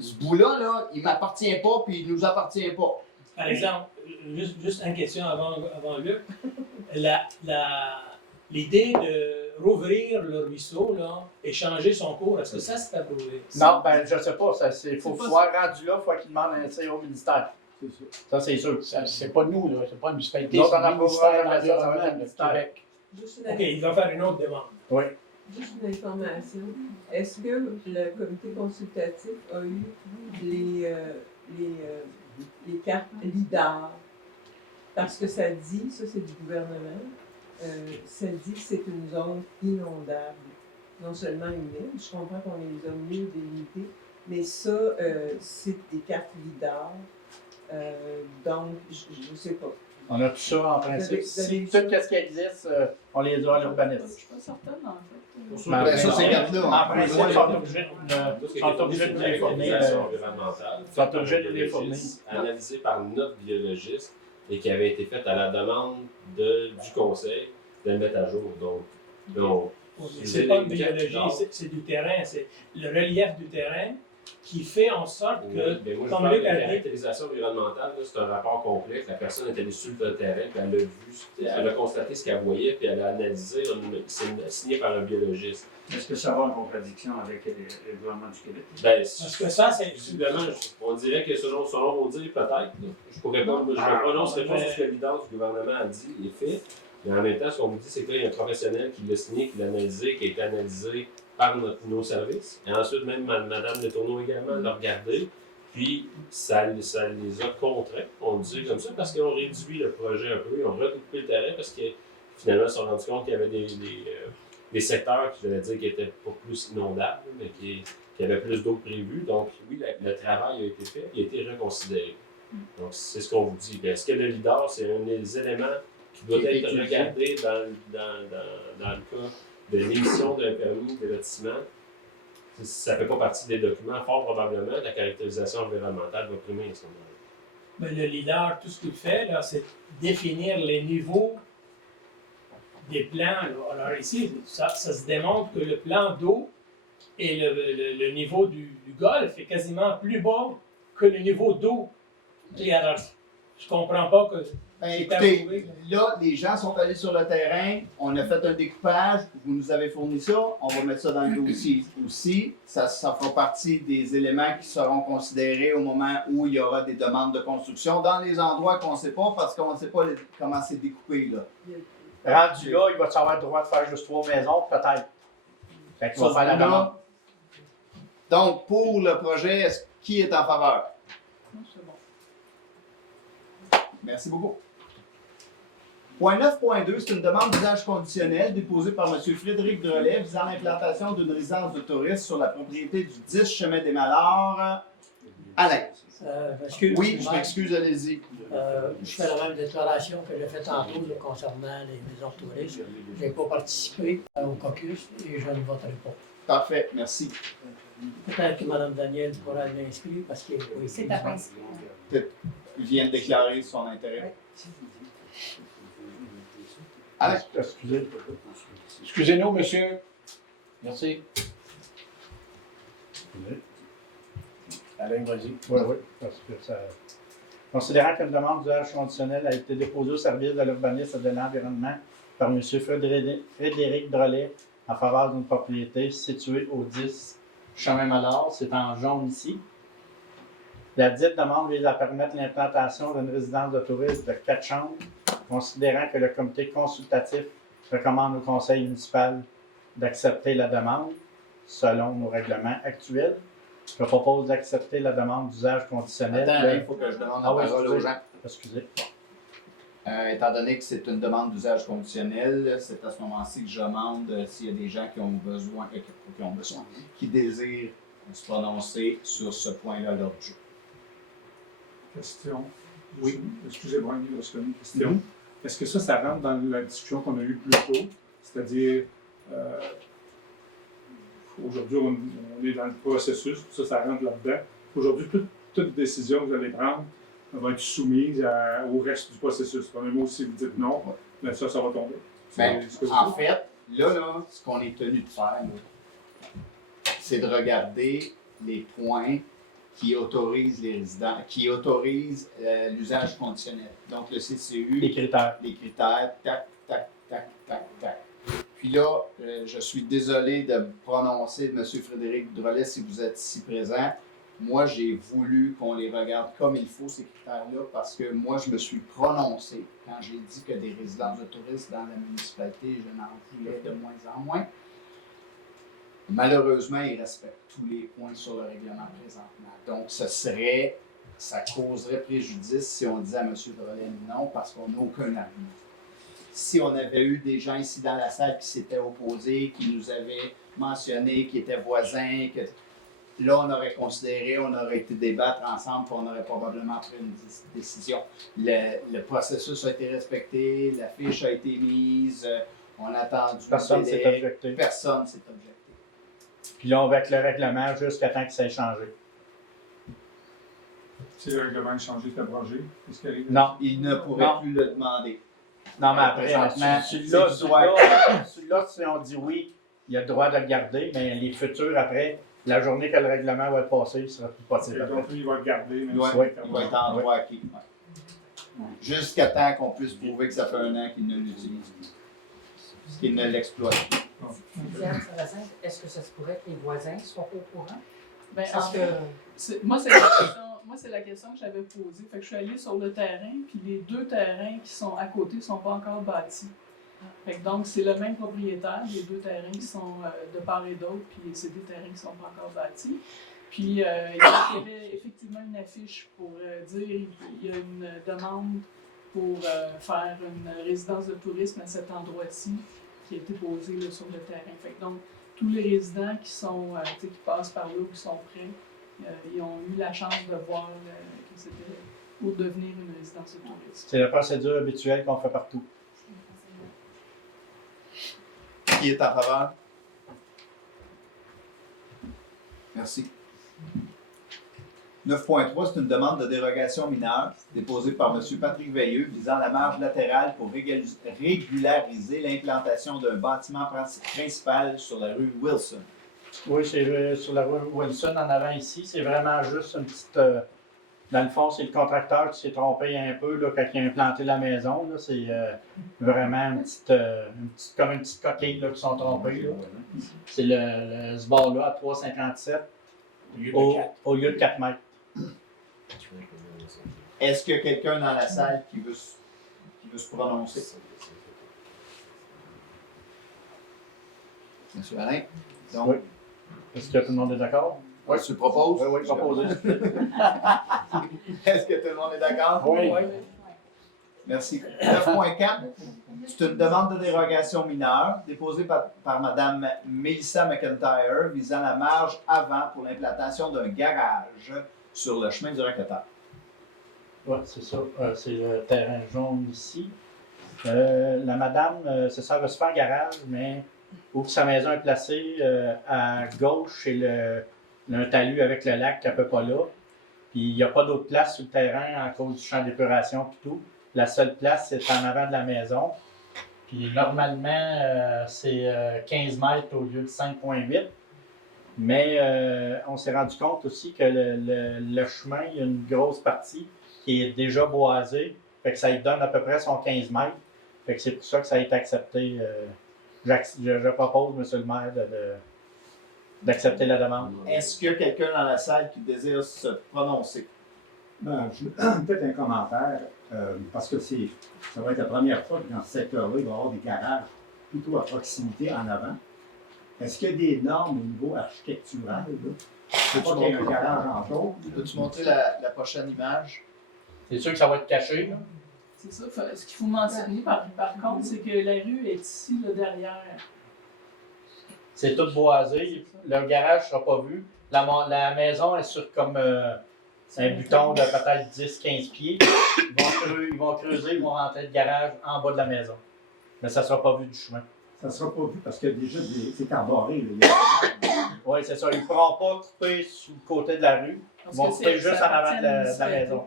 Ce bout-là, là, il ne m'appartient pas, puis il ne nous appartient pas. par exemple, juste une question avant Luc. L'idée de rouvrir le ruisseau là, et changer son cours, est-ce que ça c'est approuvé? Non, ben je ne sais pas. Il faut pas voir rendu là, il faut qu'il demande un CA au ministère. Ça, c'est sûr. C'est pas nous, là. C'est pas une municipalité, Non, c'est on le a pas ministère de vraiment ça, ça va être l'Environnement le de ministère. Québec. Juste OK, il va faire une autre demande. Oui. Juste une information. Est-ce que le comité consultatif a eu les cartes LIDAR? Parce que ça dit, ça c'est du gouvernement, ça dit que c'est une zone inondable, non seulement humide, je comprends qu'on les a mieux délimitées, mais ça, c'est des cartes LIDAR. Donc, je ne sais pas. On a tout ça en principe. Vous avez- Si tout ce qui existe, on les a à Je l'urbanisme. suis pas certaine, en fait. Ben, ça, c'est En là. principe, ils sont obligés de nous les fournir. Ils sont obligés de nous les fournir. Analysé par notre biologiste et qui avait été faite à la demande du conseil de le mettre à jour. Donc C'est pas une biologie, c'est du terrain, c'est le relief du terrain qui fait en sorte que, mais moi, je comme parle de Luc a dit, caractérisation environnementale, là, c'est un rapport complexe. La personne est allée sur le terrain, puis elle a vu, elle a constaté ce qu'elle voyait, puis elle a analysé, c'est signé par un biologiste. Est-ce que ça va en contradiction avec le gouvernement du Québec? Ben, parce que ça, c'est. Visiblement, on dirait que selon vos dires, peut-être. Là. Je pourrais pas, moi, je ne prononcerai pas sur ce que l'évidence du gouvernement a dit et fait. Mais en même temps, ce qu'on vous dit, c'est qu'il y a un professionnel qui l'a signé, qui l'a analysé, qui a été analysé par nos services. Et ensuite, même Mme Letourneau également l'a regardé. Puis, ça les a contraints, on le dit comme ça, parce qu'ils ont réduit le projet un peu. Ils ont recoupé le terrain parce que finalement, ils se sont rendus compte qu'il y avait des secteurs qui, je vais dire, qui n'étaient pas plus inondables, mais qui avaient plus d'eau prévue. Donc, oui, le travail a été fait, il a été reconsidéré. Donc, c'est ce qu'on vous dit. Est-ce que le LIDAR, c'est un des éléments qui doit être regardé dans le cas de l'émission d'un permis de lotissement? Ça ne fait pas partie des documents, fort probablement, la caractérisation environnementale va primer à ce moment-là. Mais le LIDAR, tout ce qu'il fait, là, c'est définir les niveaux des plans. Là. Alors ici, ça se démontre que le plan d'eau et le niveau du golfe est quasiment plus bas que le niveau d'eau. Et alors, je comprends pas que... Ben, écoutez, là, les gens sont allés sur le terrain, on a fait un découpage, vous nous avez fourni ça, on va mettre ça dans le dossier aussi. Ça fera partie des éléments qui seront considérés au moment où il y aura des demandes de construction dans les endroits qu'on ne sait pas parce qu'on ne sait pas comment c'est découpé. Là. Rendu là, il va avoir le droit de faire juste 3 maisons, peut-être. Fait qu'il va faire la demande. Donc, pour le projet, qui est en faveur? Non, c'est bon. Merci beaucoup. Point 9.2, c'est une demande d'usage conditionnel déposée par M. Frédéric Drolet visant l'implantation d'une résidence de tourisme sur la propriété du 10 Chemin des Mallards. Alain. Oui, je m'excuse, allez-y. Je fais la même déclaration que j'ai faite tantôt là, concernant les maisons de tourisme. Je n'ai pas participé au caucus et je ne voterai pas. Parfait, merci. Peut-être que Mme Daniel pourra l'inscrire parce que oui, C'est à inscrire. Il vient de déclarer son intérêt. Alain. Excusez-nous, monsieur. Merci. Alain, vas-y. Oui, oui, parce que ça. Considérant qu'une demande d'usage conditionnel a été déposée au service de l'urbanisme et de l'environnement par M. Frédéric Drolet en faveur d'une propriété située au 10 Chemin Mallard, c'est en jaune ici. La dite demande vise à permettre l'implantation d'une résidence de tourisme de 4 chambres, considérant que le comité consultatif recommande au conseil municipal d'accepter la demande selon nos règlements actuels. Je propose d'accepter la demande d'usage conditionnel. Attends, il faut que je demande la parole aux gens. Excusez. Étant donné que c'est une demande d'usage conditionnel, c'est à ce moment-ci que je demande s'il y a des gens qui ont besoin, qui désirent se prononcer sur ce point-là lors du jour. Question. Oui. Excusez-moi, je une question. Est-ce que ça rentre dans la discussion qu'on a eue plus tôt? C'est-à-dire, aujourd'hui, on est dans le processus, ça rentre là-dedans. Aujourd'hui, toute décision que vous allez prendre va être soumise au reste du processus. Premièrement, si vous dites non, bien ça va tomber. Ben, en fait, là, ce qu'on est tenu de faire, c'est de regarder les points qui autorisent les résidents, qui autorisent l'usage conditionnel. Donc, le CCU. Les critères. Les critères, tac, tac, tac, tac, tac. Puis là, je suis désolé de me prononcer, M. Frédéric Drolet, si vous êtes ici présent. Moi, j'ai voulu qu'on les regarde comme il faut, ces critères-là, parce que moi, je me suis prononcé quand j'ai dit que des résidences de touristes dans la municipalité, je n'en voulais de moins en moins. Malheureusement, ils respectent tous les points sur le règlement présentement. Donc, ça causerait préjudice si on disait à M. Drolet non, parce qu'on n'a aucun argument. Si on avait eu des gens ici dans la salle qui s'étaient opposés, qui nous avaient mentionné, qui étaient voisins, là, on aurait considéré, on aurait été débattre ensemble, puis on aurait probablement pris une décision. Le processus a été respecté, la fiche a été mise, on a attendu. Personne s'est objecté. Personne s'est objecté. Puis là, on va avec le règlement jusqu'à temps que ça ait changé. Si le règlement est changé, c'est abrogé, qu'est-ce qui arrive? Non. Il ne pourrait plus le demander. Non, mais après, celui-là, si on dit oui, il a le droit de le garder, mais les futurs, après, la journée que le règlement va être passé, il ne sera plus possible. Donc, il va le garder, mais il va être en droit acquis. Ouais. Jusqu'à temps qu'on puisse prouver que ça fait 1 an qu'il ne l'utilise plus. Qu'il ne l'exploite plus. Est-ce que ça se pourrait que les voisins soient au courant? Ben, Parce en que fait, moi, c'est la question que j'avais posée. Fait que je suis allée sur le terrain, puis les 2 terrains qui sont à côté ne sont pas encore bâtis. Fait que donc, c'est le même propriétaire, les 2 terrains qui sont de part et d'autre, puis c'est des terrains qui ne sont pas encore bâtis. Puis, il y avait effectivement une affiche pour dire qu'il y a une demande pour faire une résidence de tourisme à cet endroit-ci qui a été posée là, sur le terrain. Fait que donc, tous les résidents qui sont qui passent par là ou qui sont prêts, ils ont eu la chance de voir que c'était pour devenir une résidence de tourisme. C'est la procédure habituelle qu'on fait partout. Qui est en faveur? Merci. 9.3, c'est une demande de dérogation mineure déposée par M. Patrick Veilleux visant la marge latérale pour régulariser l'implantation d'un bâtiment principal sur la rue Wilson. Oui, c'est sur la rue Wilson en avant ici. C'est vraiment juste une petite. Dans le fond, c'est le contracteur qui s'est trompé un peu là, quand il a implanté la maison. Là. C'est vraiment une petite, comme une petite coquille là, qui sont trompés. Là. C'est ce bord-là à 3,57 au lieu de 4 mètres. Est-ce qu'il y a quelqu'un dans la salle qui veut se prononcer? Monsieur Alain? Donc, oui. Est-ce que tout le monde est d'accord? Oui, tu le proposes? Oui, proposé. Est-ce que tout le monde est d'accord? Oui. Merci. 9.4, c'est une demande de dérogation mineure déposée par Mme Melissa McIntyre visant la marge avant pour l'implantation d'un garage sur le chemin du Racketeur. Oui, c'est ça. C'est le terrain jaune ici. La madame, c'est ça, elle va se faire garage, mais où sa maison est placée, à gauche, c'est un talus avec le lac qui n'est pas là. Puis il n'y a pas d'autre place sur le terrain à cause du champ d'épuration et tout. La seule place, c'est en avant de la maison. Puis normalement, c'est 15 mètres au lieu de 5,8. Mais on s'est rendu compte aussi que le chemin, il y a une grosse partie qui est déjà boisée. Fait que ça lui donne à peu près son 15 mètres. Fait que c'est pour ça que ça a été accepté. Je propose, M. le maire, d'accepter la demande. Est-ce qu'il y a quelqu'un dans la salle qui désire se prononcer? Peut-être un commentaire, parce que ça va être la première fois que dans ce secteur-là, il va y avoir des garages plutôt à proximité en avant. Est-ce qu'il y a des normes au niveau architectural? Il ne faut pas qu'il y ait un garage en tour. Peux-tu montrer la prochaine image? C'est sûr que ça va être caché, là. C'est ça. Ce qu'il faut mentionner, par contre, c'est que la rue est ici, là, derrière. C'est tout boisé. Le garage ne sera pas vu. La maison est sur comme un buton de peut-être 10-15 pieds. Ils vont creuser, ils vont rentrer le garage en bas de la maison. Mais ça ne sera pas vu du chemin. Ça ne sera pas vu parce que déjà, c'est embarré. Oui, c'est ça. Ils ne pourront pas couper sur le côté de la rue. Ils vont couper juste en avant de la maison.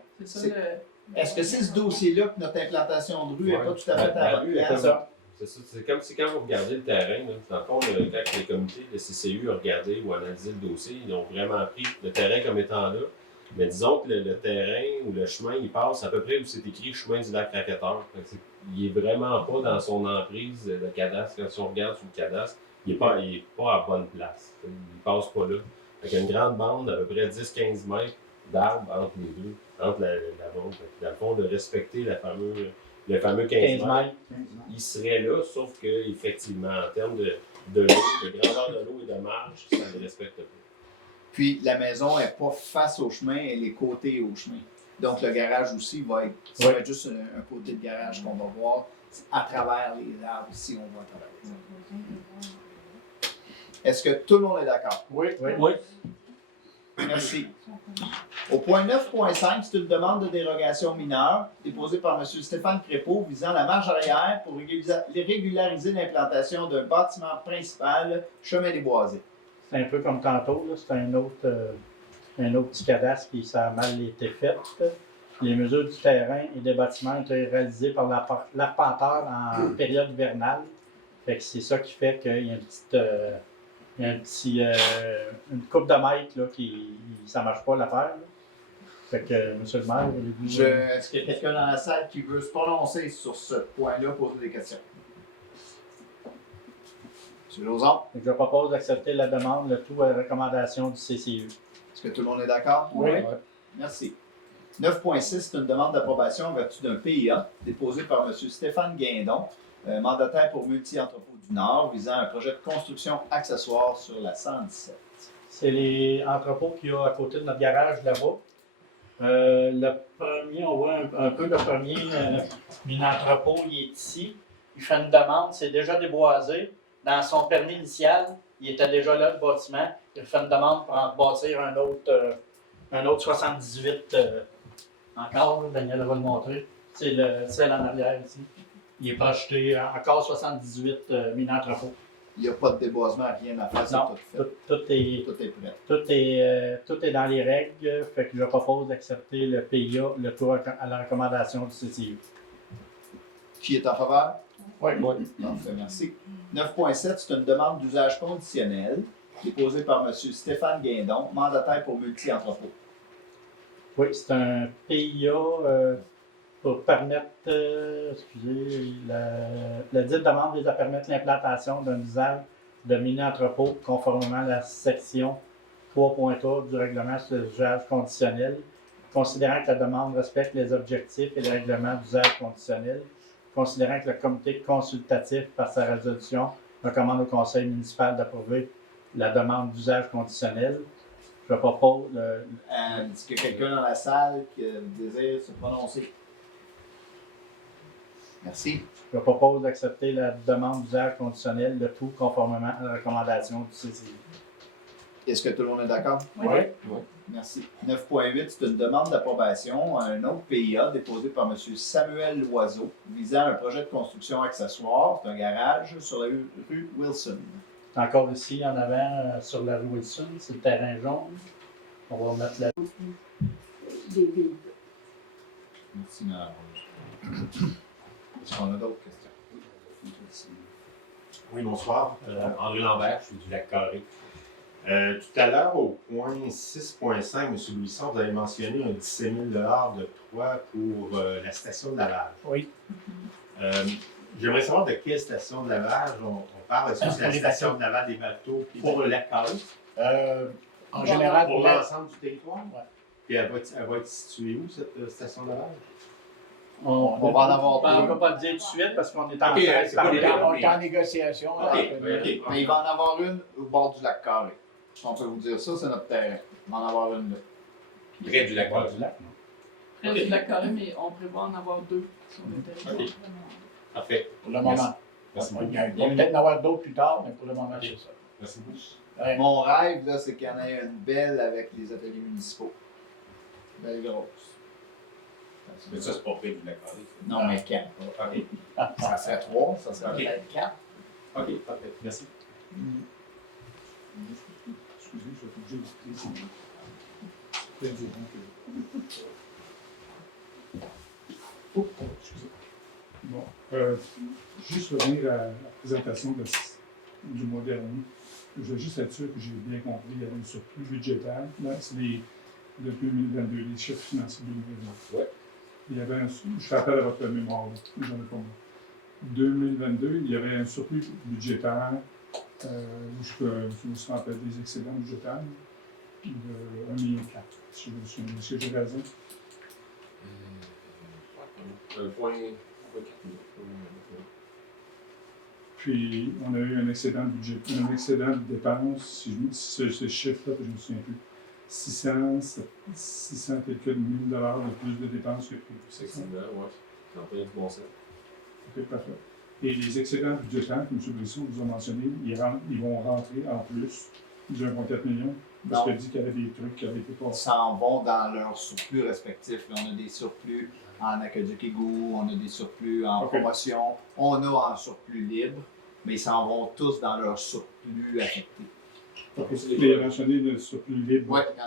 Est-ce que c'est ce dossier-là que notre implantation de rue n'est pas tout à fait à la rue? C'est ça. C'est comme si quand vous regardez le terrain, là, dans le fond, quand les comités de CCU ont regardé ou analysé le dossier, ils ont vraiment pris le terrain comme étant là. Mais disons que le terrain ou le chemin, il passe à peu près où c'est écrit chemin du lac Racketeur. Il n'est vraiment pas dans son emprise, le cadastre. Quand on regarde sur le cadastre, il n'est pas à bonne place. Il ne passe pas là. Il y a une grande bande d'à peu près 10-15 mètres d'arbres entre les deux, entre la bande. Dans le fond, de respecter le fameux 15 mètres, il serait là, sauf qu'effectivement, en termes de l'eau, de grandeur de l'eau et de marge, ça ne le respecte pas. Puis la maison n'est pas face au chemin, elle est côté au chemin. Donc le garage aussi va être juste un côté de garage qu'on va voir à travers les arbres ici, on va travailler. Est-ce que tout le monde est d'accord? Oui. Merci. Au point 9.5, c'est une demande de dérogation mineure déposée par M. Stéphane Crépeau visant la marge arrière pour régulariser l'implantation d'un bâtiment principal, chemin des Boisés. C'est un peu comme tantôt, là. C'est un autre petit cadastre qui ça a mal été fait. Les mesures du terrain et des bâtiments ont été réalisées par l'arpenteur en période hivernale. Fait que c'est ça qui fait qu'il y a une coupe de mètres là, ça ne marche pas l'affaire. Fait que, M. le maire, est-ce qu'il y a quelqu'un dans la salle qui veut se prononcer sur ce point-là, poser des questions? M. Lauzon? Je propose d'accepter la demande, le tout à la recommandation du CCU. Est-ce que tout le monde est d'accord? Oui. Merci. 9.6, c'est une demande d'approbation en vertu d'un PIA déposé par M. Stéphane Guindon, mandataire pour Multi-Entrepôt du Nord, visant un projet de construction accessoire sur la 117. C'est les entrepôts qu'il y a à côté de notre garage là-bas. Le premier, on voit un peu le premier mini-entrepôt, il est ici. Il fait une demande, c'est déjà déboisé. Dans son permis initial, il était déjà là, le bâtiment. Il fait une demande pour en bâtir un autre 78 encore, Daniel va le montrer. C'est celle en arrière ici. Il est projeté encore 78 mini-entrepôts. Il n'y a pas de déboisement, rien à faire, c'est non, tout fait. Tout est prêt. Tout est dans les règles, fait que je propose d'accepter le PIA, le tout à la recommandation du CCU. Qui est en faveur? Oui. Parfait, merci. 9.7, c'est une demande d'usage conditionnel déposée par M. Stéphane Guindon, mandataire pour Multi-Entrepôt. Oui, c'est un PIA pour permettre, la dite demande vise à permettre l'implantation d'un usage de mini-entrepôt conformément à la section 3.3 du règlement sur l'usage conditionnel, considérant que la demande respecte les objectifs et les règlements d'usage conditionnel, considérant que le comité consultatif, par sa résolution, recommande au conseil municipal d'approuver la demande d'usage conditionnel. Je propose... Est-ce qu'il y a quelqu'un dans la salle qui désire se prononcer? 10.8, c'est une demande d'usage conditionnel déposée par M. Stéphane Guindon, mandataire pour Multi-Entrepôt du Nord, visant un projet de construction accessoire sur la 117. C'est les entrepôts qu'il y a à côté de notre garage là-bas. Le premier, on voit un peu le premier Merci. Je propose d'accepter la demande d'usage conditionnel, le tout conformément à la recommandation du CCI. Est-ce que tout le monde est d'accord? Oui. Oui. Merci. 9.8, c'est une demande d'approbation à un autre PIA déposé par M. Samuel Loiseau visant un projet de construction accessoire. C'est un garage sur la rue Wilson. Encore ici, en avant, sur la rue Wilson, c'est le terrain jaune. On va remettre la... Des vides. Merci, Mme Rouge. Est-ce qu'on a d'autres questions? Oui, bonsoir. André Lambert, je suis du Lac-Carré. Tout à l'heure, au point 6.5, M. Louisson, vous avez mentionné un 17 000 de toit pour la station de lavage. Oui. J'aimerais savoir de quelle station de lavage on parle. Est-ce que c'est la station de lavage des bateaux pour le Lac-Carré? En général, pour l'ensemble du territoire? Oui. Puis elle va être située où, cette station de lavage? On va en avoir deux. On ne peut pas le dire tout de suite parce qu'on est en négociation. Mais il va en avoir une au bord du lac Carré. On peut vous dire ça, c'est notre terrain. Il va en avoir une là. Près du lac Carré. Près du lac Carré, mais on prévoit en avoir deux sur le territoire. OK. Parfait. Pour le moment. Merci beaucoup. Il va peut-être en avoir d'autres plus tard, mais pour le moment, c'est ça. Merci beaucoup. Mon rêve, là, c'est qu'il y en ait une belle avec les ateliers municipaux. Belle grosse. Mais ça, c'est pas près du lac Carré. Non, mais 4. OK. Ça serait 3, ça serait peut-être 4. OK, parfait. Merci. Excusez, je suis obligé de c'est durant que... Oh, excusez. Bon, juste revenir à la présentation du mois dernier. Je veux juste être sûr que j'ai bien compris. Il y avait un surplus budgétaire. Là, c'est de 2022, les chiffres financiers de 2022. Ouais. Il y avait je fais appel à votre mémoire, j'en ai pas moi. 2022, il y avait un surplus budgétaire, je me suis rappelé des excédents budgétaires, de 1,4 million, si je me souviens. Est-ce que j'ai raison? 1,4 million. Puis, on a eu un excédent de dépenses, si c'est ce chiffre-là que je ne me souviens plus. 600 quelques $1000 de plus de dépenses que prévu. Effectivement, oui. C'est en plein du bon sens. OK, parfait. Et les excédents budgétaires que M. Brisson vous a mentionnés, ils vont rentrer en plus du 1,4 million? Parce qu'il a dit qu'il y avait des trucs qui avaient été passés. Ils s'en vont dans leurs surplus respectifs. On a des surplus en aqueduc-égout, on a des surplus en promotion, on a en surplus libre, mais ils s'en vont tous dans leur surplus affecté. OK, il a mentionné le surplus libre. Oui, il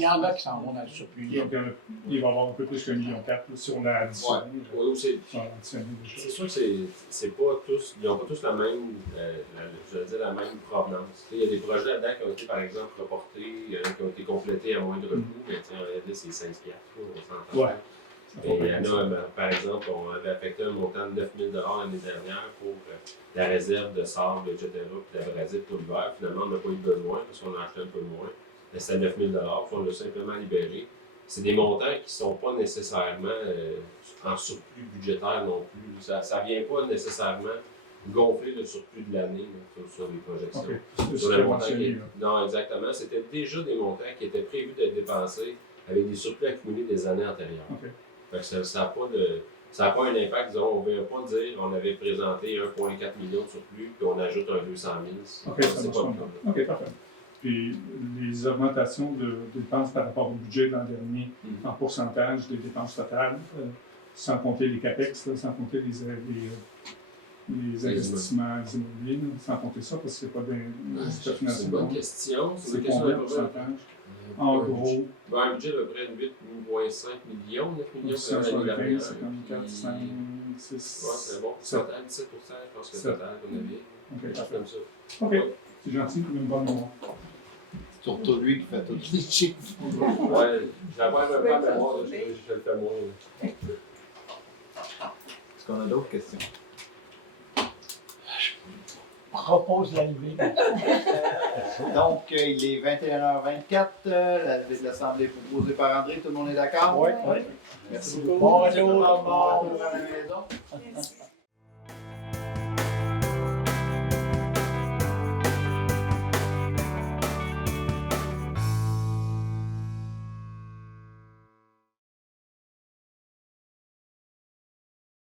y en a qui s'en vont dans le surplus libre. Donc, il va y avoir un peu plus qu'un 1,4 million si on a additionné. Oui, c'est sûr que c'est pas tous, ils n'ont pas tous la même, je veux dire, la même provenance. Il y a des projets là-dedans qui ont été, par exemple, reportés, qui ont été complétés à moindre coût, mais en réalité, c'est 5$, on s'entend. Ouais. Et il y en a, par exemple, on avait affecté un montant de 9 000 l'année dernière pour la réserve de sable, etc., puis d'abrasif pour l'hiver. Finalement, on n'a pas eu besoin parce qu'on a acheté un peu moins. Mais c'était 9 000 puis on l'a simplement libéré. C'est des montants qui ne sont pas nécessairement en surplus budgétaire non plus. Ça ne vient pas nécessairement gonfler le surplus de l'année sur les projections. Okay. Sur le montant non, exactement. C'était déjà des montants qui étaient prévus d'être dépensés avec des surplus accumulés des années antérieures. Okay. Fait que ça n'a pas un impact, disons, on ne veut pas dire on avait présenté 1,4 million de surplus puis on ajoute un 200 000. OK, ça marche pas. OK, parfait. Puis les augmentations de dépenses par rapport au budget l'an dernier en pourcentage des dépenses totales, sans compter les CAPEX, là, sans compter les investissements immobiliers, sans compter ça parce que c'est pas C'est une bonne question. C'est combien de pourcentage? En gros. Un budget de près de 8,5 millions, 9 millions pour l'année dernière. 54, 5, 6. Ouais, c'est bon. 17%, je pense que c'est total qu'on avait. OK, parfait. Comme ça. OK, c'est gentil, une bonne mémoire. C'est surtout lui qui fait tous les chiffres. Ouais, j'avais pas un peu à mémoire, je le fais moins. Est-ce qu'on a d'autres questions? Propose la levée. Donc, il est 21h24. La levée de l'Assemblée est proposée par André. Tout le monde est d'accord? Oui. Merci beaucoup. Bon retour. Bon retour à la maison.